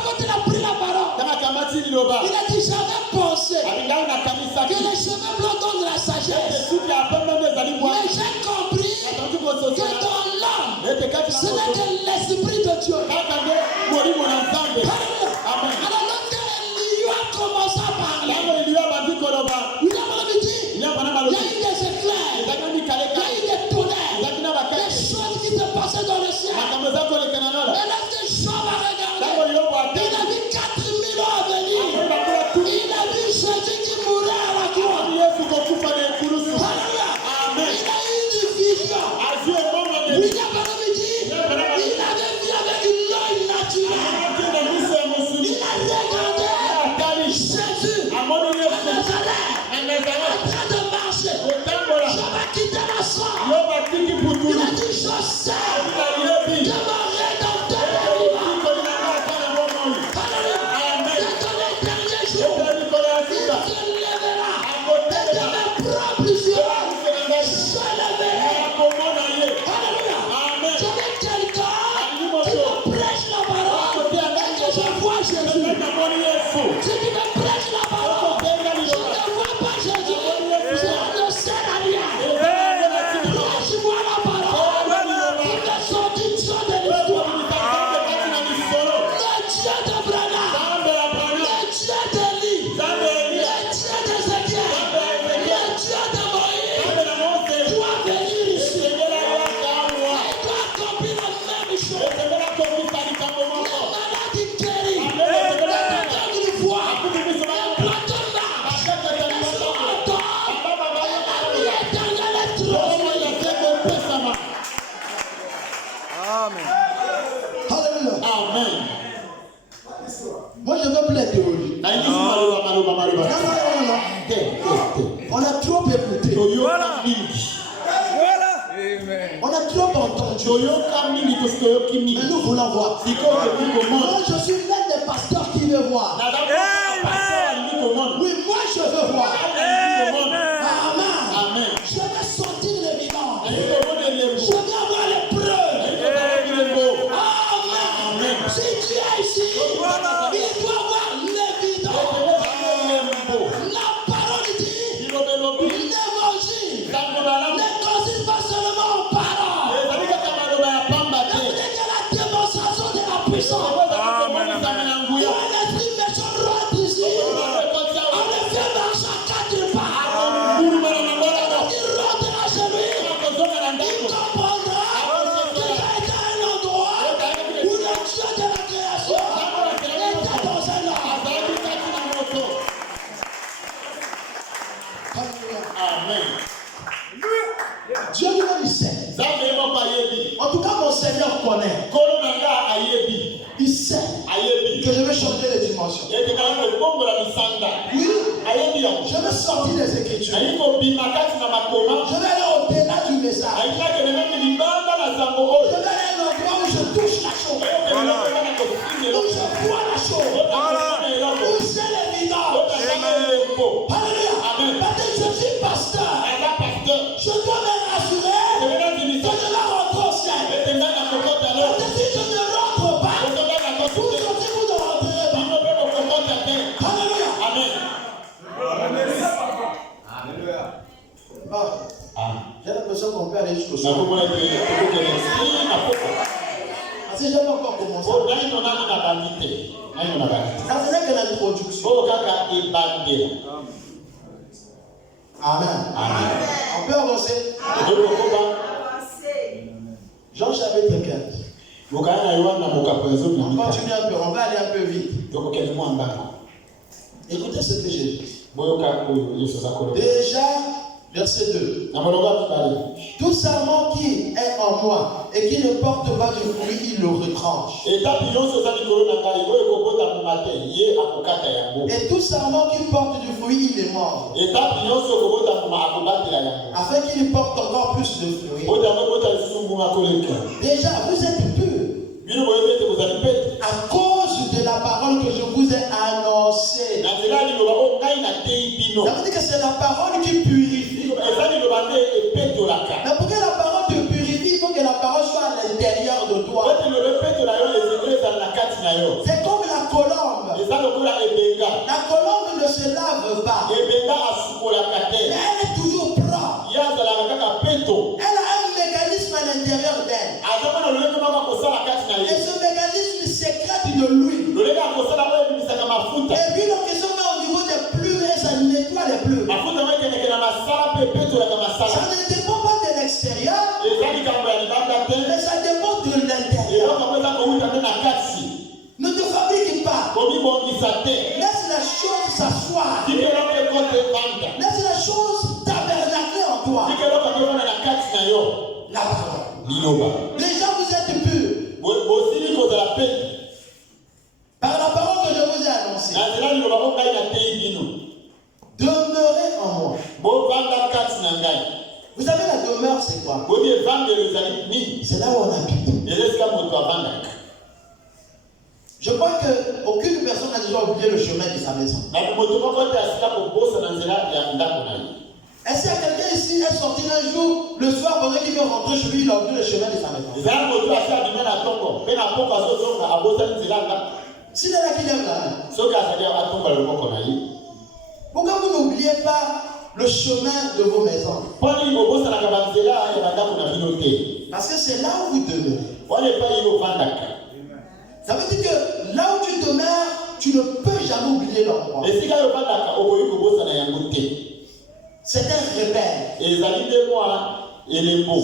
quand il a pris la parole, il a dit j'avais pensé que les cheveux blancs donnent de la sagesse. Mais j'ai compris que dans l'homme, ce n'est que l'esprit de Dieu. Alors lorsque Eliou a commencé à parler, il a dit, il y a eu des éclairs, il y a eu des tonnerres, des choses qui se passaient dans le ciel. Et lorsque Job a regardé, il a vu 4000 ans venir. Il a vu Jésus qui mourait à la croix. Alléluia. Il a eu une vision. William Branham dit, il avait vu avec l'œil naturel. Il a regardé Jésus à Nazareth en train de marcher. Job a quitté la soie. Il a dit, je sais que mon rédempteur est vivant. Alléluia. C'est dans les derniers jours. Il se lèvera. Et de mes propres yeux, je le verrai. Alléluia. Je veux quelqu'un qui me prêche la parole et que je vois Jésus. Si tu me prêches la parole, je ne vois pas Jésus. C'est le seul allié. Prêche-moi la parole. Il me sortit de l'histoire. Le Dieu d'Abraham, le Dieu d'Élie, le Dieu d'Ézéchiel, le Dieu de Moïse doit venir ici. Il doit accomplir la même chose. Les maladies guéries, les aveugles voient, les planteurs marchent, les sourds entendent, et la vie éternelle est transmise. Alléluia. Moi je veux plus la théorie. On a trop écouté. On a trop entendu. Mais nous voulons voir. Moi je suis l'un des pasteurs qui veut voir. Oui, moi je veux voir. Amen. Je vais sortir l'évidence. Je vais avoir les preuves. Amen. Si Dieu est ici, il doit avoir l'évidence. La parole dit, l'évangile Amen. Dieu lui-même il sait. En tout cas, mon Seigneur connaît. Il sait que je vais changer les dimensions. Oui, je vais sortir des Écritures. Je vais aller au-delà du message. Je vais aller à un endroit où je touche la chose. Où je vois la chose. Où c'est l'évidence. Alléluia. Parce que je suis pasteur. Je dois me rassurer que je ne rentre au ciel. Parce que si je ne rentre pas, vous aussi vous ne rentrerez pas. Alléluia. Amen. J'ai l'impression qu'on peut aller jusqu'au soir. Parce que j'ai pas encore commencé. Ça n'est que l'introduction. Amen. On peut avancer. Jean chapitre 15. On continue un peu, on va aller un peu vite. Écoutez ce que j'ai dit. Déjà, verset 2. Tout serment qui est en moi et qui ne porte pas de fruit, il le retranche. Et tout serment qui porte du fruit, il est mort. Afin qu'il porte encore plus de fruits. Déjà, vous êtes purs. À cause de la parole que je vous ai annoncée. Ça veut dire que c'est la parole qui purifie. Mais pour que la parole te purifie, il faut que la parole soit à l'intérieur de toi. C'est comme la colombe. La colombe ne se lave pas. Mais elle est toujours propre. Elle a un mécanisme à l'intérieur d'elle. Et ce mécanisme sécrète de l'huile. Et puis donc ils sont là au niveau des plumes et ça nettoie les plumes. Ça ne dépend pas de l'extérieur, mais ça dépend de l'intérieur. Ne te fabrique pas. Laisse la chose s'asseoir. Laisse la chose tabernacler en toi. La parole. Déjà vous êtes purs. Par la parole que je vous ai annoncée. Demeurez en moi. Vous savez la demeure c'est quoi? C'est là où on habite. Je crois qu'aucune personne n'a déjà oublié le chemin de sa maison. Est-ce qu'il y a quelqu'un ici qui est sorti un jour, le soir, pendant qu'il veut rentrer chez lui, il a oublié le chemin de sa maison? S'il est là, qu'il aime la main. Pourquoi vous n'oubliez pas le chemin de vos maisons? Parce que c'est là où vous demeurez. Ça veut dire que là où tu demeures, tu ne peux jamais oublier l'endroit. C'est un repère.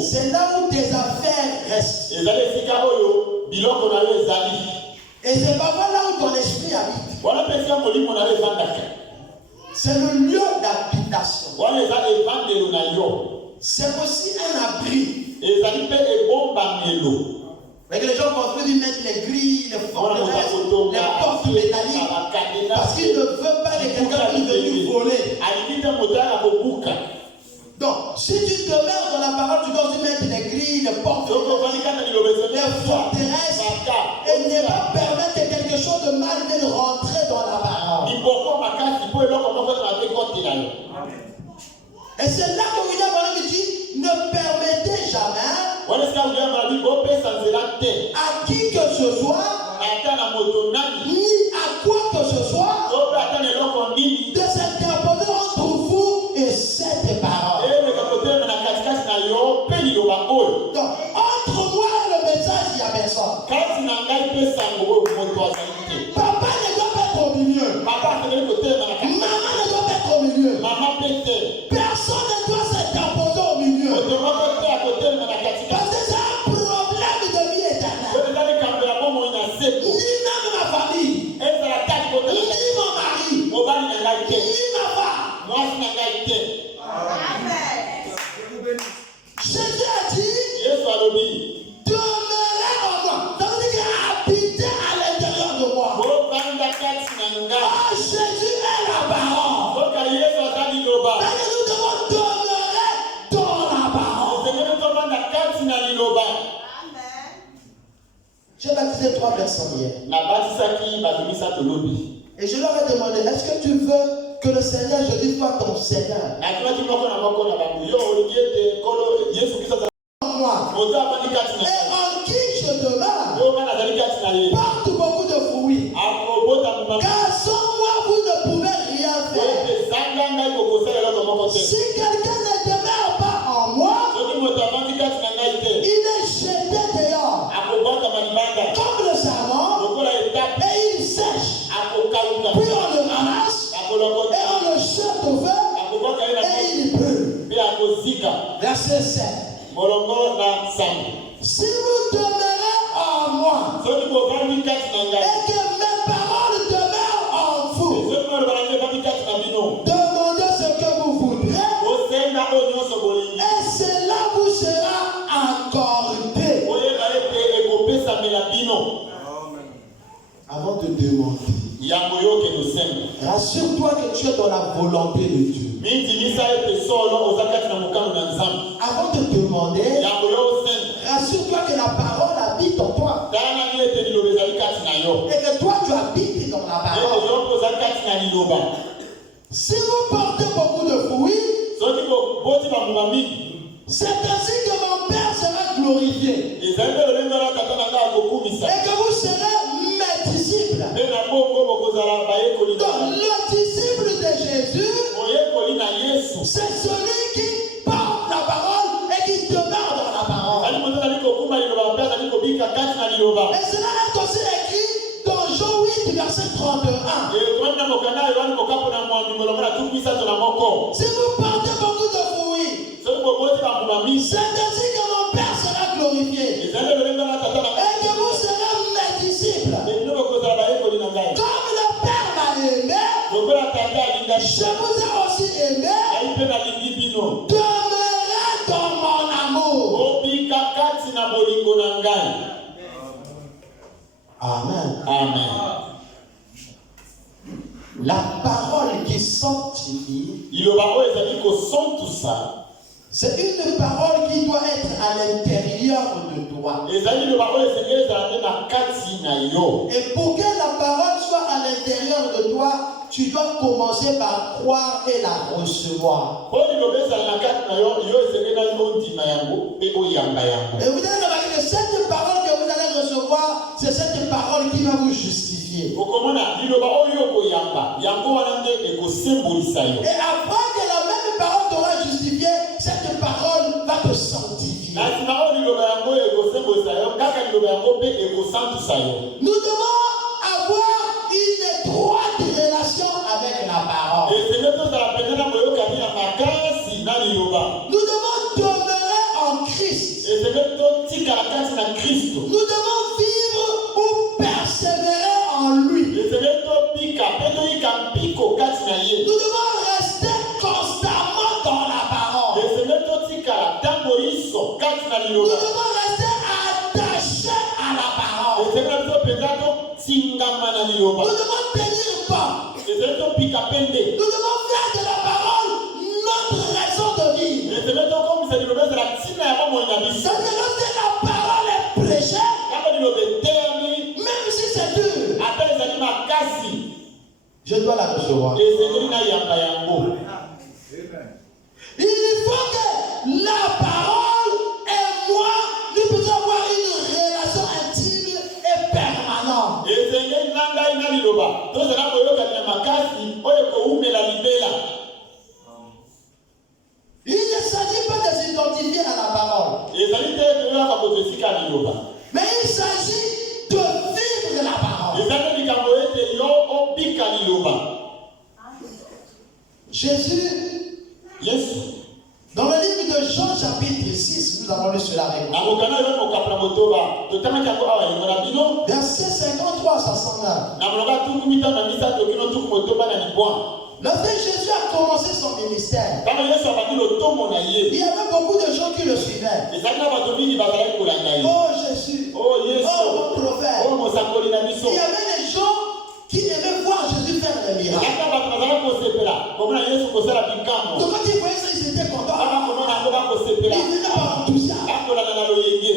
C'est là où tes affaires restent. Et c'est parfois là où ton esprit habite. C'est le lieu d'habitation. C'est aussi un abri. Mais que les gens construisent, ils mettent les grilles, les forteresses, les portes métalliques, parce qu'ils ne veulent pas que quelqu'un puisse venir voler. Donc, si tu demeures dans la parole, tu dois aussi mettre les grilles, les portes, les forteresses, et ne pas permettre que quelque chose de mal vienne rentrer dans la parole. Et c'est là que William Branham dit, ne permettez jamais à qui que ce soit, ni à quoi que ce soit, de s'interposer entre vous et cette parole. Donc, entre moi et le message, il y a personne. Papa ne doit pas être au milieu. Maman ne doit pas être au milieu. Personne ne doit s'interposer au milieu. Parce que c'est un problème de vie éternelle. mwasi na ngai te. Jésus a dit, Yesu alobi, demeurez en moi. Ça veut dire habitez à l'intérieur de moi. bovanda kati na ngai. Ah, Jésus est la parole. Soka Yesu azali loba. C'est-à-dire que nous devons demeurer dans la parole. Sengeli tovanda kati na liloba. J'ai baptisé 3 personnes hier. Nabatisaki bazomisa tolobi. Et je leur ai demandé, est-ce que tu veux que le Seigneur Jésus soit ton Seigneur? Natunaki moko na moko na bango. Yo olingi ete kolo Yesu Kristo azali En moi. moto avandi kati na Et ngai. en qui je demeure Yo ngana azali kati na ye. porte beaucoup de fruits. Akobota mumama. Car sans moi, vous ne pouvez rien faire. Ete zanga ngai kokosala eloko moko te. Si quelqu'un ne demeure pas en moi, Soki moto avandi kati na ngai te. il est jeté dehors Akobwaka malibanda. comme le savon Lokola etape. et il sèche. Akokauka. Puis on le ramasse Akolokota. et on le jette au feu Akobwaka ye na et il brûle. mpe akozika. Verset 7. Molongo na sango. Si vous demeurez en moi Soki bovandi kati na ngai. et que mes paroles demeurent en vous, Soki mwana balanga evandi kati na bino. demandez ce que vous voudrez Osenga oyo nyonso bolingi. et cela vous sera accordé. Oyeba ete ekopesamela bino. Avant de demander, Yango yo ke nosenga. rassure-toi que tu es dans la volonté de Dieu. Mintimisa ete solo oza kati na mokano na Nzambe. Avant de demander, Yango yo osenga. rassure-toi que la parole habite en toi Tala nani ete liloba ezali kati na yo. et que toi tu habites dans la Ete parole. yo mpe ozali kati na liloba. Si vous portez beaucoup de fruits, Soki boti bambuma mingi. c'est ainsi que mon Père sera glorifié Ezali mpe lolenge wana tata na ngai akokumisa. et que vous serez mes disciples. Mpe na bongo bokozala bayekoli na Donc ngai. le disciple de Jésus, Moyekoli na Yesu. c'est celui qui porte la parole et qui demeure dans la parole. Ali moto azali kokuma liloba mpe azali kobika kati na liloba. Et cela est aussi écrit dans Jean 8, verset 31. Ekomami na mokanda yohani kokapo na mwambi molongo na tuku misato na moko. Si vous portez beaucoup de fruits, Soki boboti bambuma mingi. c'est ainsi que mon Père sera glorifié Ezali lolenge wana tata na ngai. et que vous serez mes disciples. Bino bokozala bayekoli na ngai. Comme le Père m'a aimé, Lokola tata alinga je vous ai aussi aimé. ai mpe nalingi bino. Demeurez dans mon amour. Obika kati na bolingo na ngai. Amen. Amen. La parole qui sanctifie, Liloba oyo ezali kosontusa. c'est une parole qui doit être à l'intérieur de toi. Ezali liloba oyo esengeli ezala nde na kati na yo. Et pour que la parole soit à l'intérieur de toi, tu dois commencer par croire et la recevoir. Po liloba ezala na kati na yo, yo esengeli nani ondima yango mpe oyamba yango. Et vous allez remarquer que cette parole que vous allez recevoir, c'est cette parole qui va vous justifier. Okomona liloba oyo koyamba yango wana nde ekosembolisa yo. Et après que la même parole t'aura justifié, cette parole va te sanctifier. Na nsima oyo liloba yango ekosembolisa yo kaka liloba yango mpe ekosantusa yo. Nous devons avoir une étroite relation avec la parole. Esenge tozala mpenza na boyokani ya makasi na liloba. Nous devons demeurer en Christ. Esenge totikala kati na Kristo. Nous devons vivre ou persévérer en lui. Esenge tobika mpe toyika mpiko kati na ye. Nous devons rester constamment dans la parole. Esenge totikala ntango iso kati na Nous liloba. devons rester attachés à la parole. Esenge na biso mpenza totingama na liloba. Nous devons tenir bon. Esenge tobika mpe nde. Nous devons faire de la parole notre raison de vivre. Esenge tokomisa liloba ezala ntina ya bomoi na biso. C'est-à-dire lorsque la parole est prêchée, Kaka liloba eteyami même si c'est dur, ata ezali makasi. je dois la recevoir. Esengeli nayamba yango. Il faut que la parole et moi, nous puissions avoir une relation intime et permanente. Esengeli na ngai na liloba tozala koyokani na makasi oyo koumela libela. Il ne s'agit pas de s'identifier à la parole, Ezali te toyokaka kozesika liloba. mais il s'agit de vivre la parole. Ezali likambo ete yo obika liloba. Jésus, Yesu dans le livre de Jean chapitre 6, nous avons lu cela avec nous. nakokana yo mokapula motoba totamaki yango awa yango na bino Verset 53 à 69. na molonga tuku mitano na misato kino tuku motoba na libwa. Lorsque Jésus a commencé ministère, Quand Yesu abandi lotombo na ye. il y avait beaucoup de gens qui le suivaient. Ezali na bato mingi bazali kolanda ye. Oh Jésus, Oh Yesu. oh mon prophète. Oh mosakoli na biso. Il y avait des gens qui aimaient voir Jésus faire des miracles. Ezali na bato bazali kosepela. Komona Yesu kosala bikambo. Donc quand ils voyaient ça, ils étaient contents. Bana komona yango bakosepela. Ils venaient par enthousiasme. Bakolanda na loyenge.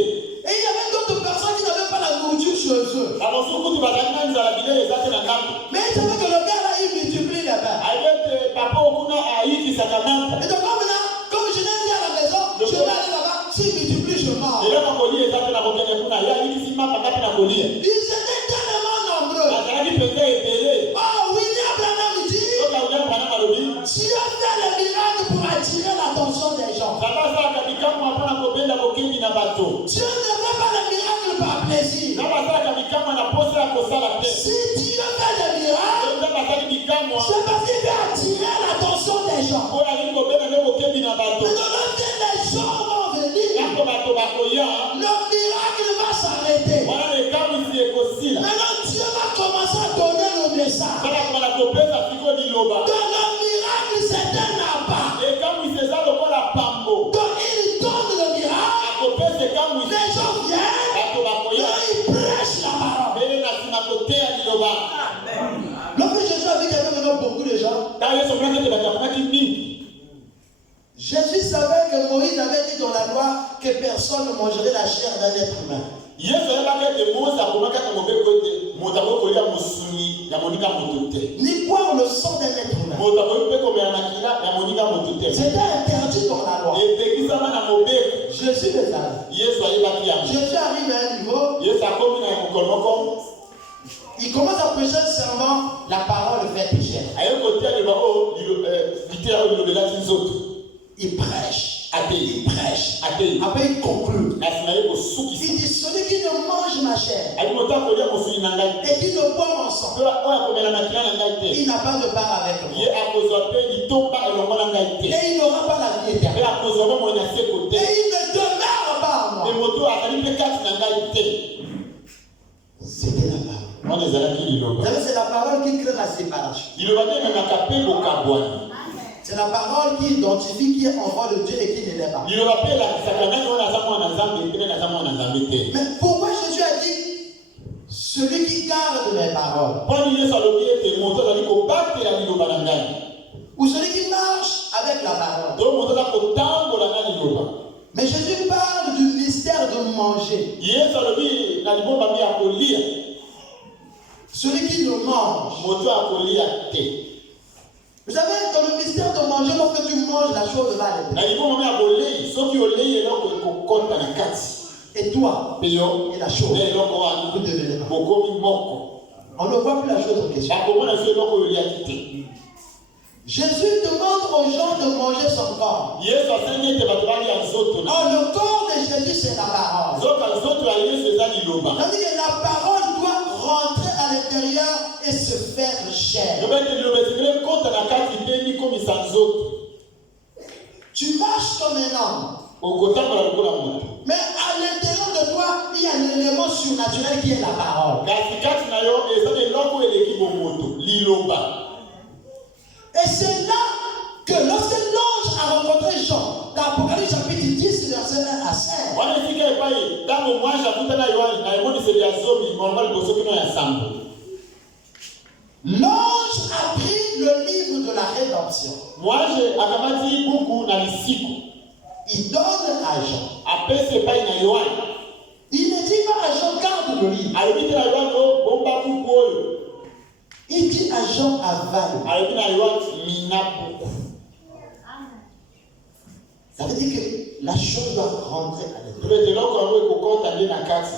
Et il y avait d'autres personnes qui n'avaient pas la nourriture chez eux. Bamosukutu bazali na nzala bilei eza te na ngambo. Mais ils savaient que le gars là, il multiplie les pains. Ayete papa okuna ayikisaka ngambo. Et donc comme je n'ai rien à la maison, je vais aller là-bas. S'il multiplie, je mange. Eloko kolia eza te na kokende kuna. Ye ayikisi mapa ngapi na kolia. Ils étaient tellement nombreux. Bazalaki mpenza ebele. Oh, William Branham dit, Soki awuya mwana malobi. Dieu fait les miracles pour attirer l'attention des gens. Nzambe asalaka bikambo mpona kobenda bokebi na bato. Dieu ne fait pas les miracles par plaisir. Nzambe asalaka bikambo na posa ya kosala te. Si Dieu fait des miracles, Nzambe asali bikambo c'est parce qu'il veut attirer l'attention des gens. oyo alingi kobenda nde bokebi na bato. Mais lorsque les gens vont venir, Yango bato bakoya le miracle va s'arrêter. wana ekamwisi ekosila. Maintenant, Dieu va commencer à donner le message. Sala komana kopesa siko liloba. Donc le miracle, c'est un appât. Ekamwisi eza lokola pambo. Donc il donne le miracle, Akopesa ekamwisi les gens viennent, bato bakoya et ils prêchent la parole. mbele na nsima koteya liloba. Lorsque Jésus a vu qu'il y avait maintenant beaucoup de gens, Ntango Yesu amonaki ete bato amonaki mingi. Jésus savait que Moïse avait dit dans la loi que personne ne mangerait la chair d'un être humain. Yesu ayebaki ete Mose akomaki ata mobeko ete moto akoki kolia mosuni ya moninga moto te. Ni boire le sang d'un être humain. Moto akoki mpe komela makila ya moninga moto te. C'était interdit dans la loi. Epekisama na mobeko. Jésus le savait. Yesu ayebaki yango. Jésus arrive à un niveau, Yesu akomi na mokolo moko il commence à prêcher un serment, la parole fait pécher. aye kotia liloba oyo litera oyo lilobelaki nzoto. Il prêche, Atei. il prêche. Atei. Après il conclut. Na nsima ye kosukisa. Il dit, celui qui ne mange ma chair ali moto akolia mosuni na ngai te. et qui ne boit mon sang, oyo akomela makila na ngai te. il n'a pas de part avec ye moi. akozwa mpe litomba elongo na ngai te. Et il n'aura pas la vie mpe éternelle. akozwa mpe moyi na seko Et te. il ne demeure pas en me moi. moto azali mpe kati na ngai te. C'était la parole. wana ezalaki Vous liloba. savez, c'est la parole qui crée la séparation. liloba te ememaka mpe bokabwani. C'est la parole qui identifie qui est enfant de Dieu et qui ne l'est pas. liloba mpe elakisaka nani wana aza mwana nzambe mpe nani aza mwana nzambe te. Mais pourquoi Jésus a dit celui qui garde mes paroles mponi yesu alobi ete moto azali kobatela liloba na ngai ou celui qui marche avec la parole? to moto aza kotambola na liloba. Mais Jésus parle du mystère de manger. yesu alobi na libombami ya kolia. Celui qui ne mange. moto akolia te. Vous savez, dans le mystère de manger, lorsque tu manges, la chose va aller. na libombami ya bolei soki olei eloko ekokota na kati. Et toi, mpe yo et la chose, na eloko wana vous devenez pas. bokomi moko. On ne voit plus la chose en question. bakomona so eloko oyo oliaki te. Jésus demande aux gens de manger son corps. yesu asengi ete bato balia nzoto na Or, le corps de Jésus, c'est la parole. nzoto ya yesu eza liloba. C'est-à-dire que la parole doit rentrer à l'intérieur et se faire chair. loba ete liloba esengeli ekota na kati mpe mikomisa nzoto. Tu marches comme un homme. okotambola lokola moto. Mais à l'intérieur de toi, il y a l'élément surnaturel qui est la parole. kasi kati na yo eza na eloko eleki bomoto liloba. Et c'est là que lorsque l'ange a rencontré Jean, dans Apocalypse chapitre 10, verset 1 à 5, wana esika epai ntango mwasi akuta na yohane na emoniseli ya zomi molonga liboso kino ya sambo. l'ange a pris le livre de la rédemption. mwasi akamati buku na lisiku Il donne à Jean. apesi epai na yohane. Il ne dit pas à Jean, garde le livre. alobi te na yohane o bomba buku oyo. Il dit à Jean, avale. alobi na yohane mina buku. Ça veut dire que la chose doit rentrer à l'intérieur. lobe ete eloko yango ekokota nde na kati.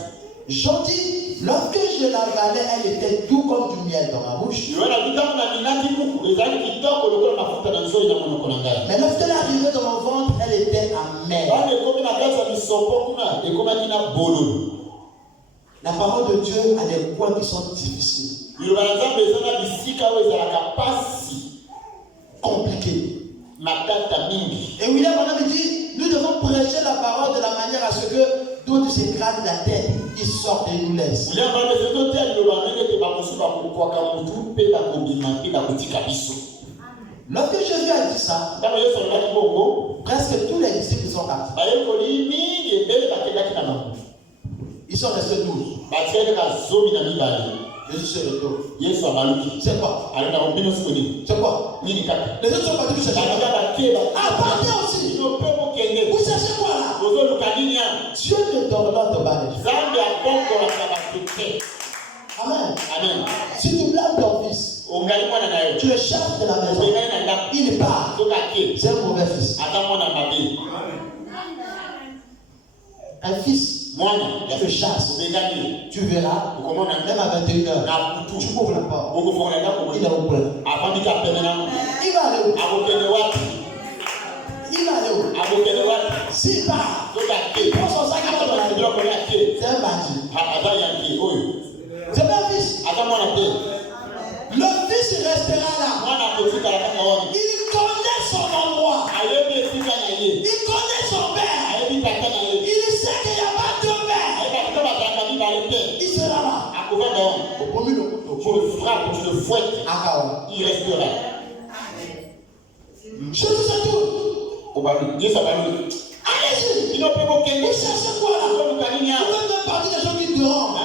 Jean dit, lorsque je l'avalais, elle était tout comme du miel dans ma bouche. yohane alobi ntango na minaki buku ezali kitoko lokola mafuta na nzoyi na monoko na ngai. Mais lorsqu'elle est arrivée dans mon ventre, elle était amère. wana ekomi na kati ya misopo kuna ekomaki na bololo. La parole de Dieu a des points qui sont difficiles, liloba na nzambe eza na bisika oyo ezalaka pasi compliqués. matata mingi. Et William Branham dit, nous devons prêcher la parole de la manière à ce que d'autres s'écrasent la tête, ils sortent et nous laissent. william bana eze toteya liloba ndenge ete bamosusu bakokwaka motu mpe bakobima mpe bakotika biso. Lorsque Jésus a dit ça, presque tous les disciples sont partis. Ils sont restés 12. Jésus se retourne. C'est quoi? C'est quoi? Les autres sont partis chercher. Partez aussi. Vous cherchez quoi là? Dieu ne t'ordonne pas. Amen. Amen. Si tu blâmes ton fils, tu le chasses de la maison, il part. C'est un mauvais fils. Un fils, tu le chasses, tu verras, même à 21h, tu ouvres la porte, il est au plein. Il va aller où? Il va aller où? S'il part, il prend son sac, c'est un bandit. C'est un fils. Le fils restera là. Il connaît son endroit. Il connaît son père. Il sait qu'il n'y a pas de père. Il sera là. Tu le frappes, tu le fouettes. Il restera. Jésus se tourne. Allez-y. Vous cherchez quoi là? Vous faites même partie des gens qui te rendent.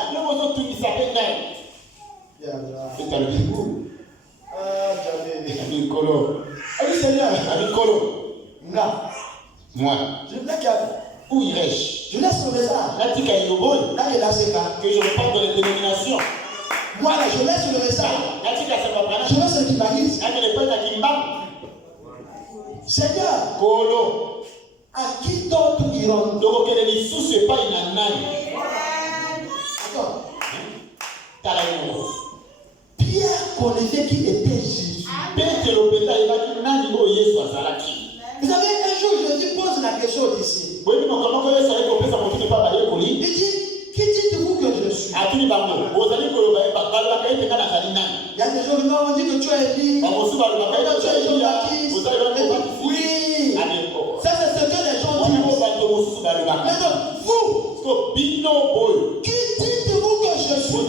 Moi, où irais-je? Je laisse le message. Que je reparte dans les dénominations. Moi là, je laisse le message. Je laisse ce qui m'arrive. Seigneur, à qui d'autre iront? Pierre connaissait qui était Jésus. Vous savez, un jour, Jésus pose la question aux disciples. Il dit, qui dites-vous que je suis? Il y a des gens qui m'ont dit que tu es Élie, tu es Jean-Baptiste. Oui, ça c'est ce que les gens disent. Mais donc, vous, qui dites-vous que je suis?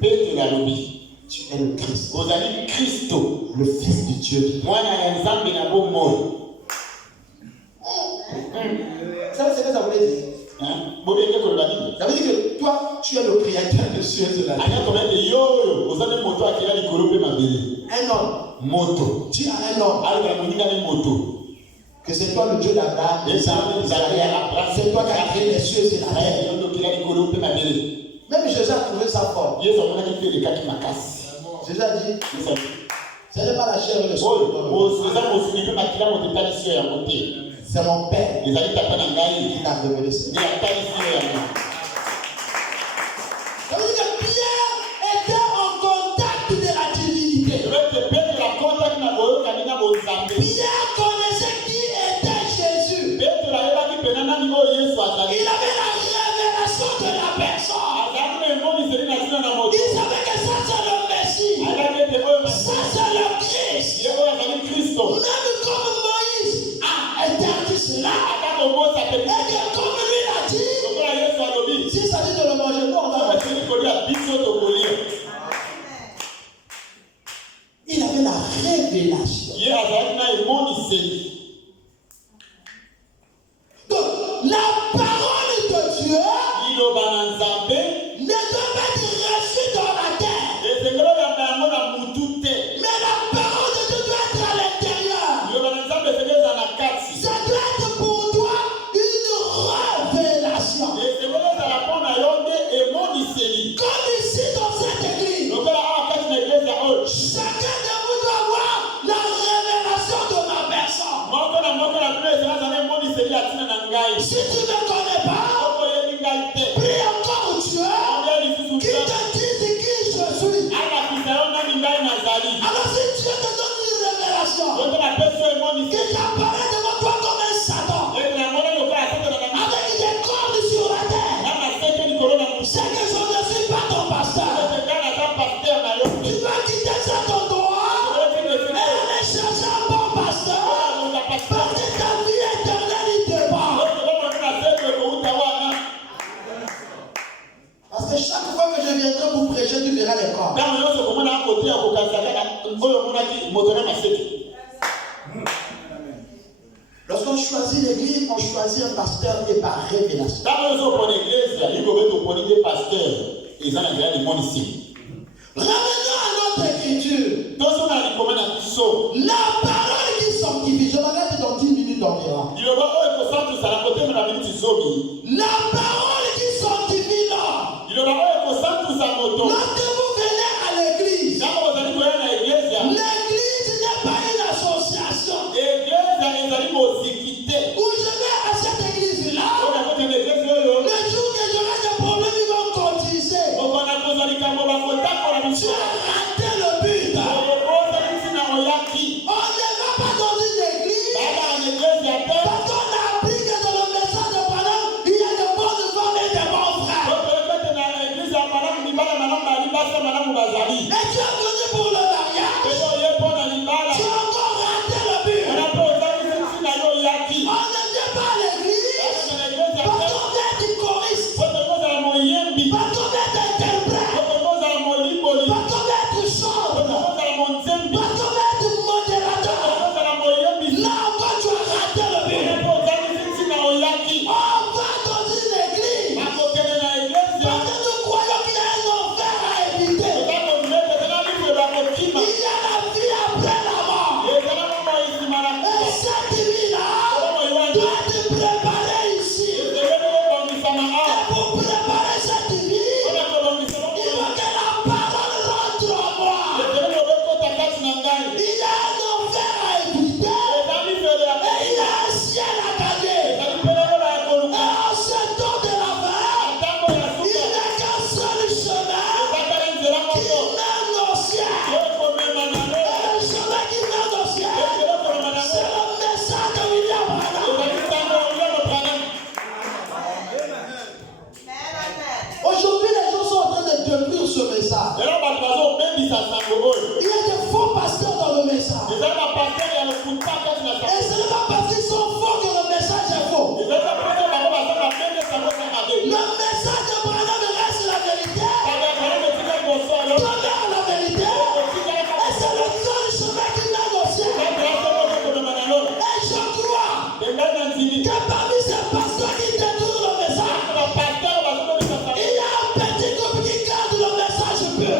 Pierre dit, tu es le Christ, le Fils du Dieu. Ça veut dire ce que ça voulait dire? Ça veut dire que toi, tu es le créateur de cieux et de la terre. Un homme. Tu as un homme. Que c'est toi le Dieu d'Abraham, c'est toi qui as créé les cieux et la terre. Même Jésus a trouvé ça fort. Jésus a dit, ce n'est pas la chair et le sang. C'est mon Père qui t'a révélé ça. Ça veut dire que Pierre était en contact de la divinité. Pierre connaissait qui était Jésus. Il avait la révélation de la personne. Il savait que ça c'est le Messie. Ça c'est le Christ. Même comme Moïse a interdit cela. Et que comme lui l'a dit, s'il s'agit de le manger, non, il avait la révélation. Donc, la parole de Dieu ne doit pas être reçue dans la terre. Mais la parole de Dieu doit être à l'intérieur. Ça doit être pour toi une révélation. Comme ici dans cette église, chacun de vous doit avoir la révélation de ma personne. Si tu ne me connais pas, prie encore Dieu qui te dise qui je suis. Alors si Dieu te donne une révélation qui t'apparaît devant toi comme un Satan avec des cornes sur la terre, c'est que je ne suis pas ton pasteur. Tu dois quitter cet endroit et aller chercher un bon pasteur parce que ta vie éternelle il te parle. Parce que chaque fois que je viendrai pour prêcher, tu verras les corps. Lorsqu'on choisit l'église, on choisit un pasteur et par révélation. Revenons à notre écriture. La parole qui sanctifie, je m'arrête dans 10 minutes environ. La parole qui sanctifie l'homme. Lorsque vous venez à l'église, l'église n'est pas une association. Où je vais à cette église-là, le jour que j'aurai des problèmes, ils vont cotiser. Tu as raté le but. On ne va pas dans une église parce qu'on a appris que dans le message de Branham, il y a de bonnes femmes et de bons frères. Et tu es venu pour le mariage. Tu as encore raté le but. On ne vient pas à l'église parce qu'on vient du choriste, parce qu'on vient d'interprète, parce qu'on vient du chant, parce qu'on vient du modérateur. Là encore tu as raté le but. On va dans une église parce que nous croyons qu'il y a un enfer à éviter. Il y a la vie après la mort. Et cette vie-là doit te préparer ici. Et pour préparer cette vie, il faut que la parole rentre en moi. Il y a un enfer à éviter et il y a un ciel à gagner. Et en ce temps de la fin, il n'est qu'un seul chemin qui mène au ciel. Et le chemin qui mène au ciel, c'est le message de William Branham. Aujourd'hui, les gens sont en train de détruire ce message. Il y a des faux pasteurs dans le message. Et ce n'est pas parce qu'ils sont faux que le message est faux. Le message de Branham reste la vérité. Demeure la vérité. Et c'est le seul chemin qui mène au ciel. Et je crois que parmi ces pasteurs qui détruisent le message, il y a un petit groupe qui garde le message pur.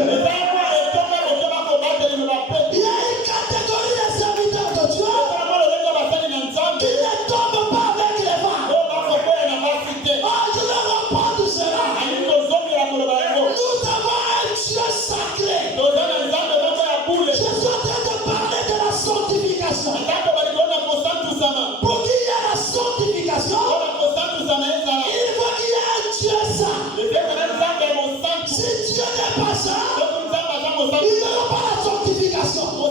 Il y a une catégorie de serviteurs de Dieu qui ne tombent pas avec les vents. Oh, je vais reprendre cela. Nous avons un Dieu sacré. Je suis en train de parler de la sanctification. Pour qu'il y ait la sanctification, il faut qu'il y ait un Dieu saint. Si Dieu n'est pas saint, il n'y aura pas la sanctification. Il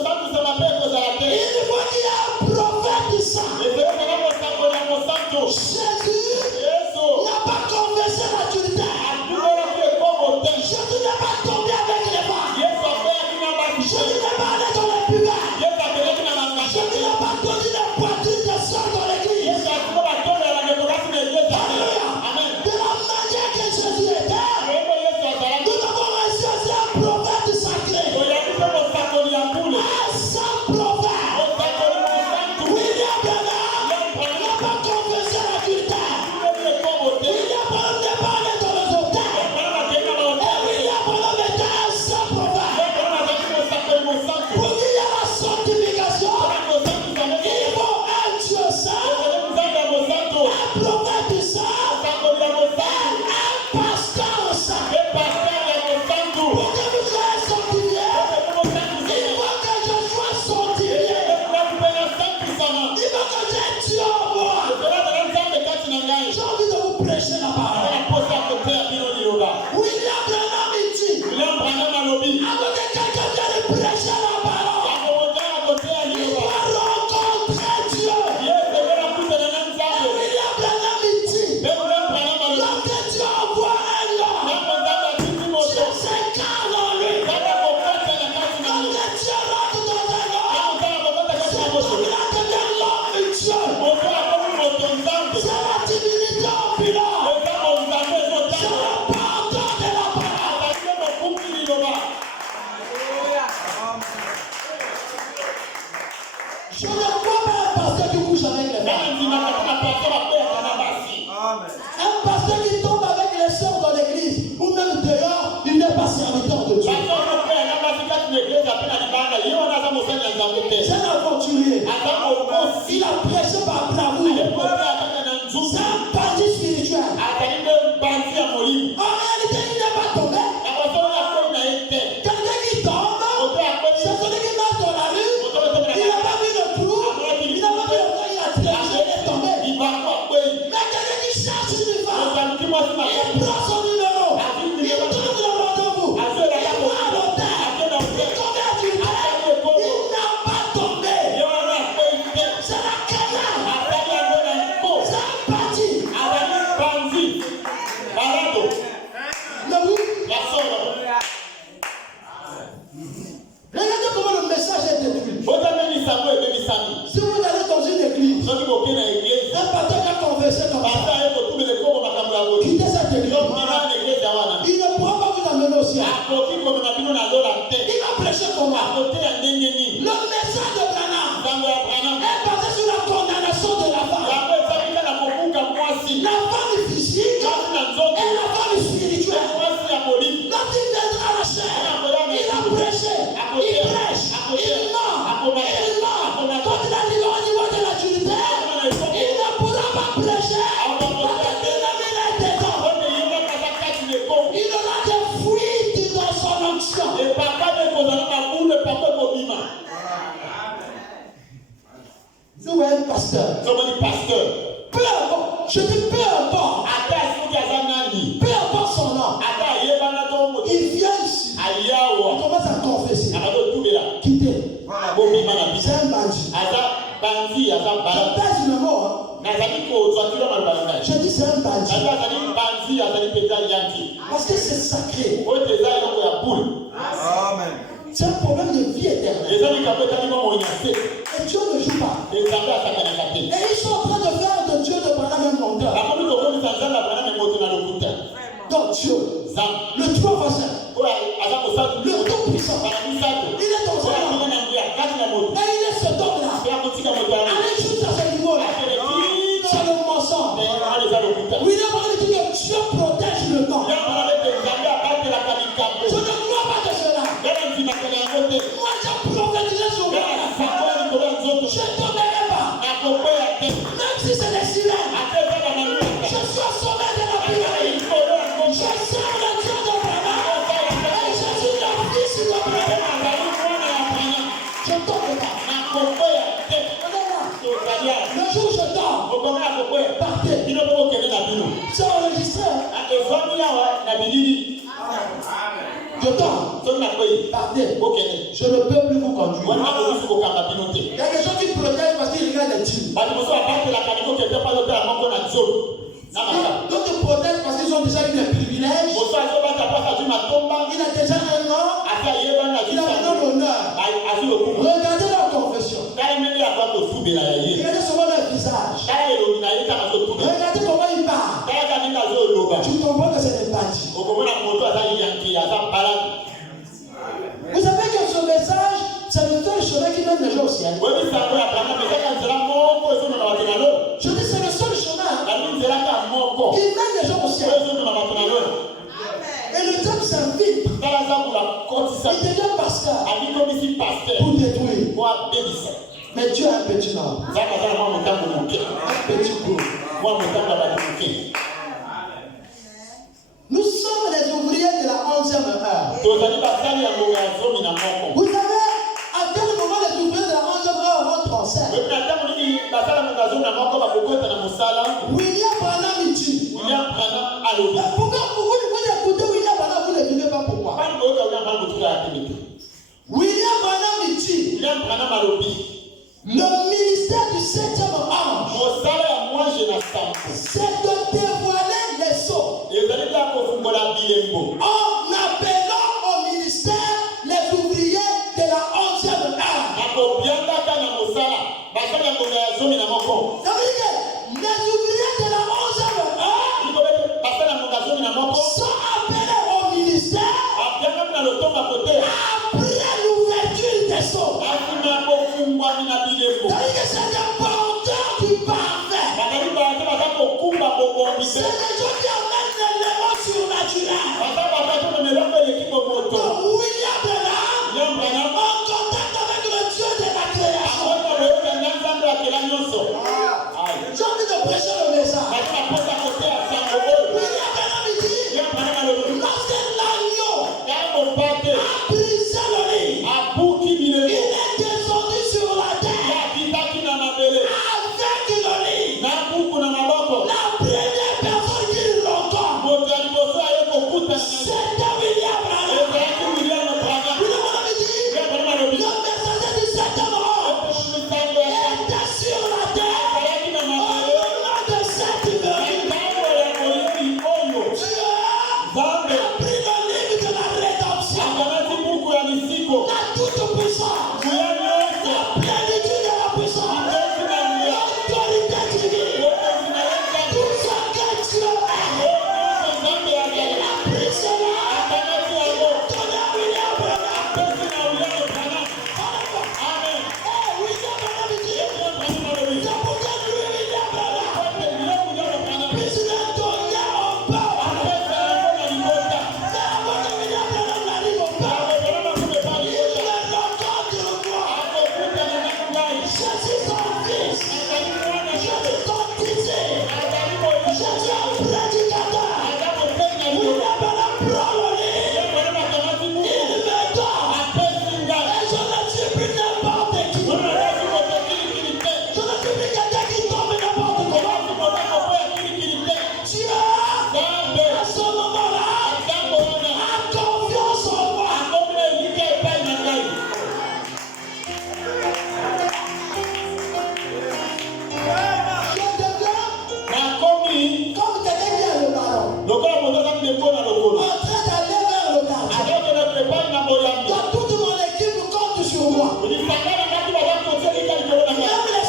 faut qu'il y ait un prophète saint. Jésus n'a pas confessé l'adultère. Jésus n'est pas tombé avec les femmes. Jésus n'est pas allé dans les pubères. Jésus n'a pas donné les poitrines de sang dans l'église. Alléluia. De la manière que Jésus était, nous avons reçu un prophète sacré. Un saint prophète. William Branham n'a pas confessé l'adultère. William Branham n'est pas allé dans les hôtels. Et William Branham était un saint prophète. Je ne crois pas un pasteur qui couche avec les femmes. Un pasteur qui tombe avec les sœurs dans l'église ou même dehors, il n'est pas serviteur de Dieu. C'est un aventurier. Il a prêché par bravoure. C'est un bandit spirituel. En réalité, il n'est pas tombé. Quelqu'un qui tombe, c'est celui qui marche dans la rue. Il n'a pas vu le trou. Il n'a pas vu le trou. Il a trébuché, il est tombé. Mais quelqu'un qui cherche une femme, il prend son numéro. Il trouve le rendez-vous. Il va à l'hôtel. Il tombe à du terre. Il n'a pas tombé. C'est la canard. C'est un parti. Mais oui. Regardez comment le message est détruit. Si vous allez dans une église, un pasteur qui a conversé comme ça, quittez cette église. Il ne pourra pas vous amener au ciel. Il va prêcher comment? Le message de Branham est basé sur la condamnation de la femme. La femme physique et la femme spirituelle. Lorsqu'il viendra à la chair, il a prêché, il prêche, il ment. Quand il arrive au niveau de l'adultère, il ne pourra pas prêcher. Il aura des fuites dans son onction. Nous voyons un pasteur. Peu importe, je dis peu importe. Peu importe son nom. Il vient ici. Il commence à confesser. Quitter. C'est un bandit. Je pèse le mot. Je dis c'est un bandit. Parce que c'est sacré. C'est un problème de vie éternelle. Et Dieu ne joue pas. Et ils sont en train de faire de Dieu de Branham un monteur. Donc Dieu, le trois façons, le tout puissant, il est dans son âme. Et il est ce homme-là. Allez juste à ce niveau-là. C'est le mensonge. William Branham dit que Dieu protège le temps. Je ne crois pas de cela. Moi, j'ai prophétisé sur moi. Je ne tomberai pas. Même si c'est des sirènes. Je suis au sommet de la pyramide. Je sers le Dieu de Branham. Et je suis le fils de Branham. Je ne tombe pas. Le jour où je dors, partez. C'est enregistré. Je dors. Partez. Je ne peux plus vous conduire. Il y a des gens qui protègent parce qu'ils regardent les films. D'autres protègent parce qu'ils ont déjà eu des privilèges. Il a déjà un nom. Il a un honneur. Regardez leur confession. Regardez souvent leur visage. Regardez comment ils parlent. Tu comprends que c'est des bâtis. Vous savez que ce message, c'est le seul chemin qui mène les gens au ciel. Je dis c'est le seul chemin qui mène les gens au ciel. Et le diable s'invite. Il devient pasteur pour détruire. Mais Dieu a un petit nom. Un petit coup. Nous sommes les ouvriers de la 11e heure. Vous savez, à quel moment les ouvriers de la 11e heure rentrent en scène? William Branham dit. Pourquoi vous écoutez William Branham, vous ne vivez pas pourquoi? William Branham dit. Le ministère du 7e ange, c'est de dévoiler les sceaux. En appelant au ministère les ouvriers de la 11e heure. Ça veut dire que les ouvriers de la 11e heure sont appelés au ministère après l'ouverture des sceaux. c'est des porteurs du parfait. C'est des gens qui amènent l'élément surnaturel. Donc William Branham en contact avec le Dieu de la création. J'ai envie de prêcher le message. William Branham dit, lorsque l'agneau a brisé le lit, il est descendu sur la terre avec le lit. La première personne qui l'entend, c'était William Branham. William Branham dit, le messager du Saint-Homme était sur la terre au moment de cette venue. Dieu a pris le livre de la rédemption, la toute-puissance, la plénitude de la puissance, l'autorité divine, tout ce que Dieu est. Il a pris cela, il a donné à William Branham. Amen. William Branham dit, c'est pourquoi lui, William Branham, puisse le donner au peuple. Mais avant que William Branham n'arrive au peuple, il me rencontre moi. Je suis son fils, je suis son disciple, je suis un prédicateur. William Branham prend le lit, il me donne, et je ne suis plus n'importe qui. Je ne suis plus quelqu'un qui tombe n'importe comment. Dieu, à ce moment-là, a confiance en moi. Je deviens comme quelqu'un qui a le ballon, en train d'aller vers le gardien. Dans toute mon équipe compte sur moi. Même les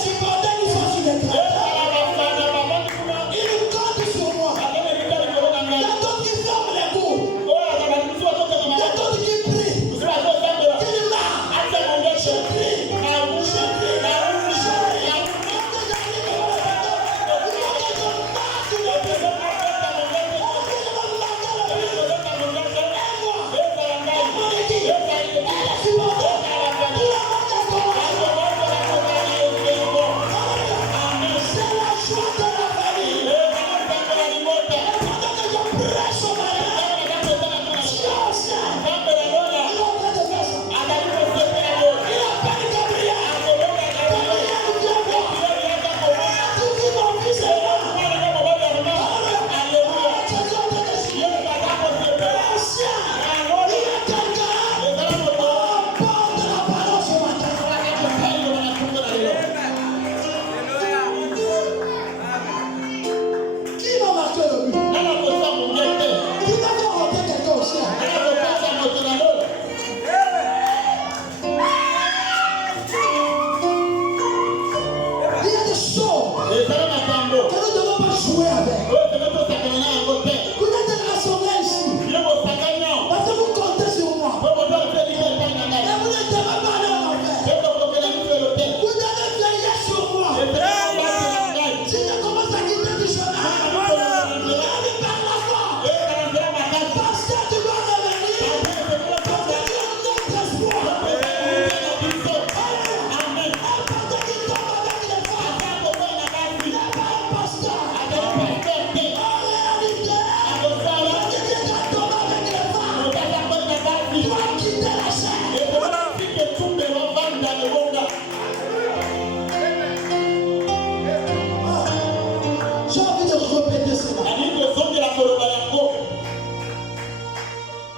supporters qui sont sur les terrains, ils comptent sur moi. Il y a d'autres qui ferment les cours. Il y a d'autres qui prient. Qui marchent. Je prie.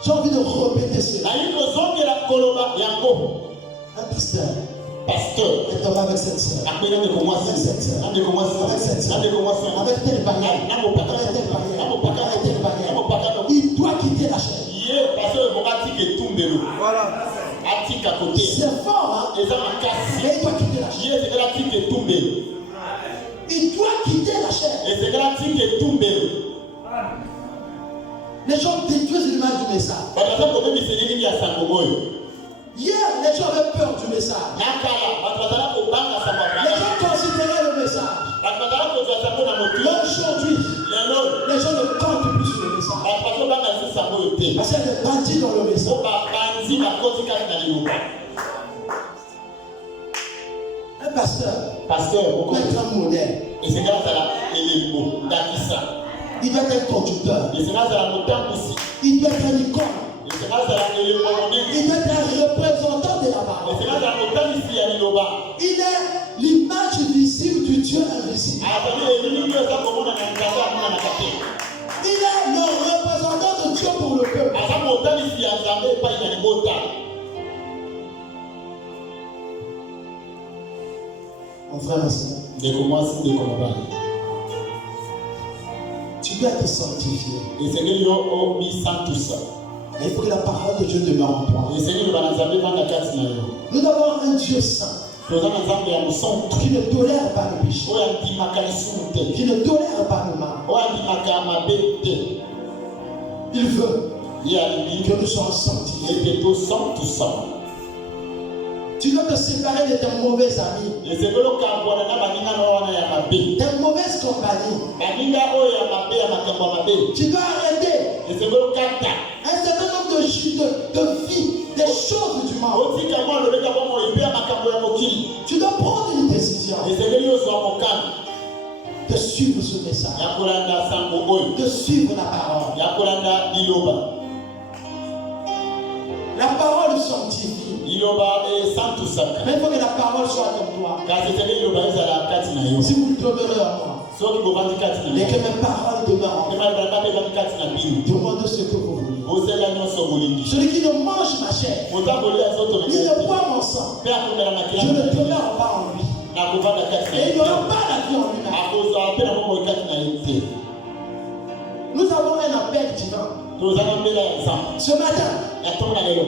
J'ai envie de répéter cela. Un pasteur est tombé avec cette sœur. Avec cette sœur. Avec cette sœur. Avec tel bagage. Il doit quitter la chaîne. Voilà. C'est fort, hein? Mais il doit quitter la chaîne. Il doit quitter la chaîne. Les gens détruisent l'image du message. Hier, les gens avaient peur du message. Pasteur, Mettre un modèle. et c'est grâce à l'élément d'Akissa. Il doit être conducteur. Et c'est grâce à la montagne aussi. Il doit être un icône. Et c'est grâce à l'élément monnaie. Il doit être un représentant de la Et parole. c'est grâce à la montagne ici à Liloba. Il est l'image visible du Dieu invisible. Il est Il est le représentant de Dieu pour le peuple. Mon frère, ma soeur, tu dois être sanctifié. Et Seigneur, yo omi sans tout ça. Mais il faut que la parole de Dieu demeure en toi. Et Seigneur, Nous avons un Dieu saint qui ne tolère pas le péché, qui ne tolère pas le mal. Il veut que nous soyons sanctifiés. Tu dois te séparer de tes mauvais amis, tes mauvaises compagnies. Tu dois arrêter un certain nombre de vies, des choses du mal. Tu dois prendre une décision de suivre ce message, de suivre la parole. La parole sanctifie. Mais il faut que la parole soit comme toi. Si vous demeurez en moi et que mes paroles demeurent en moi, demandez ce que vous voulez. Celui qui ne mange ma chair, ni ne boit mon sang, je ne demeure pas en lui. Et il n'y aura pas la vie en lui-même. Nous avons un appel divin. Ce matin,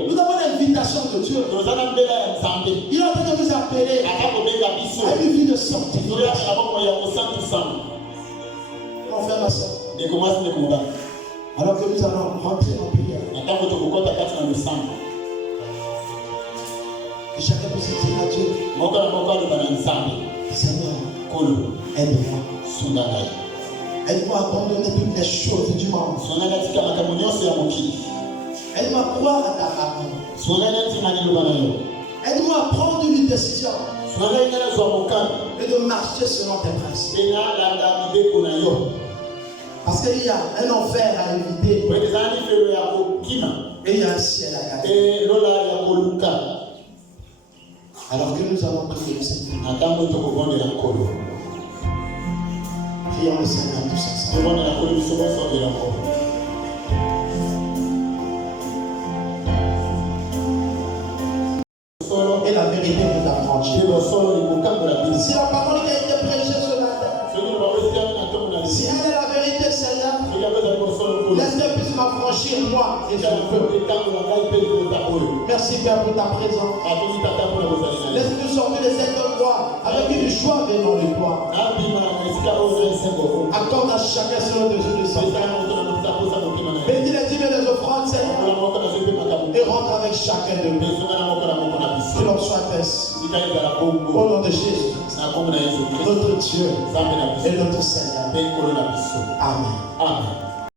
nous avons l'invitation de Dieu. Il est en train de nous appeler à une vie de sanctification. Mon frère, ma soeur, alors que nous allons rentrer en prière, que chacun puisse dire à Dieu, Seigneur, aide-moi. Aide-moi à abandonner toutes les choses du monde. Aide-moi à croire à ta parole. Aide-moi à prendre une décision et de marcher selon tes principes. Parce qu'il y a un enfer à éviter et il y a un ciel à garder. Alors que nous allons prier le Seigneur. Prions le Seigneur tous ensemble. Et la vérité vous affranchit. Si la parole qui a été prêchée ce matin, si elle est la vérité, celle-là, laisse-le puisse m'affranchir moi et son peuple. Merci Père pour ta présence. Laisse-nous sortir de cette voie avec une joie venant de toi. Accorde à chacun selon tes yeux de sang. Bénis les dîmes et les offrandes, Seigneur. Et rentre avec chacun de nous. Que l'on soit paix. Au nom de Jésus, notre Dieu et notre Seigneur. Amen. Amen.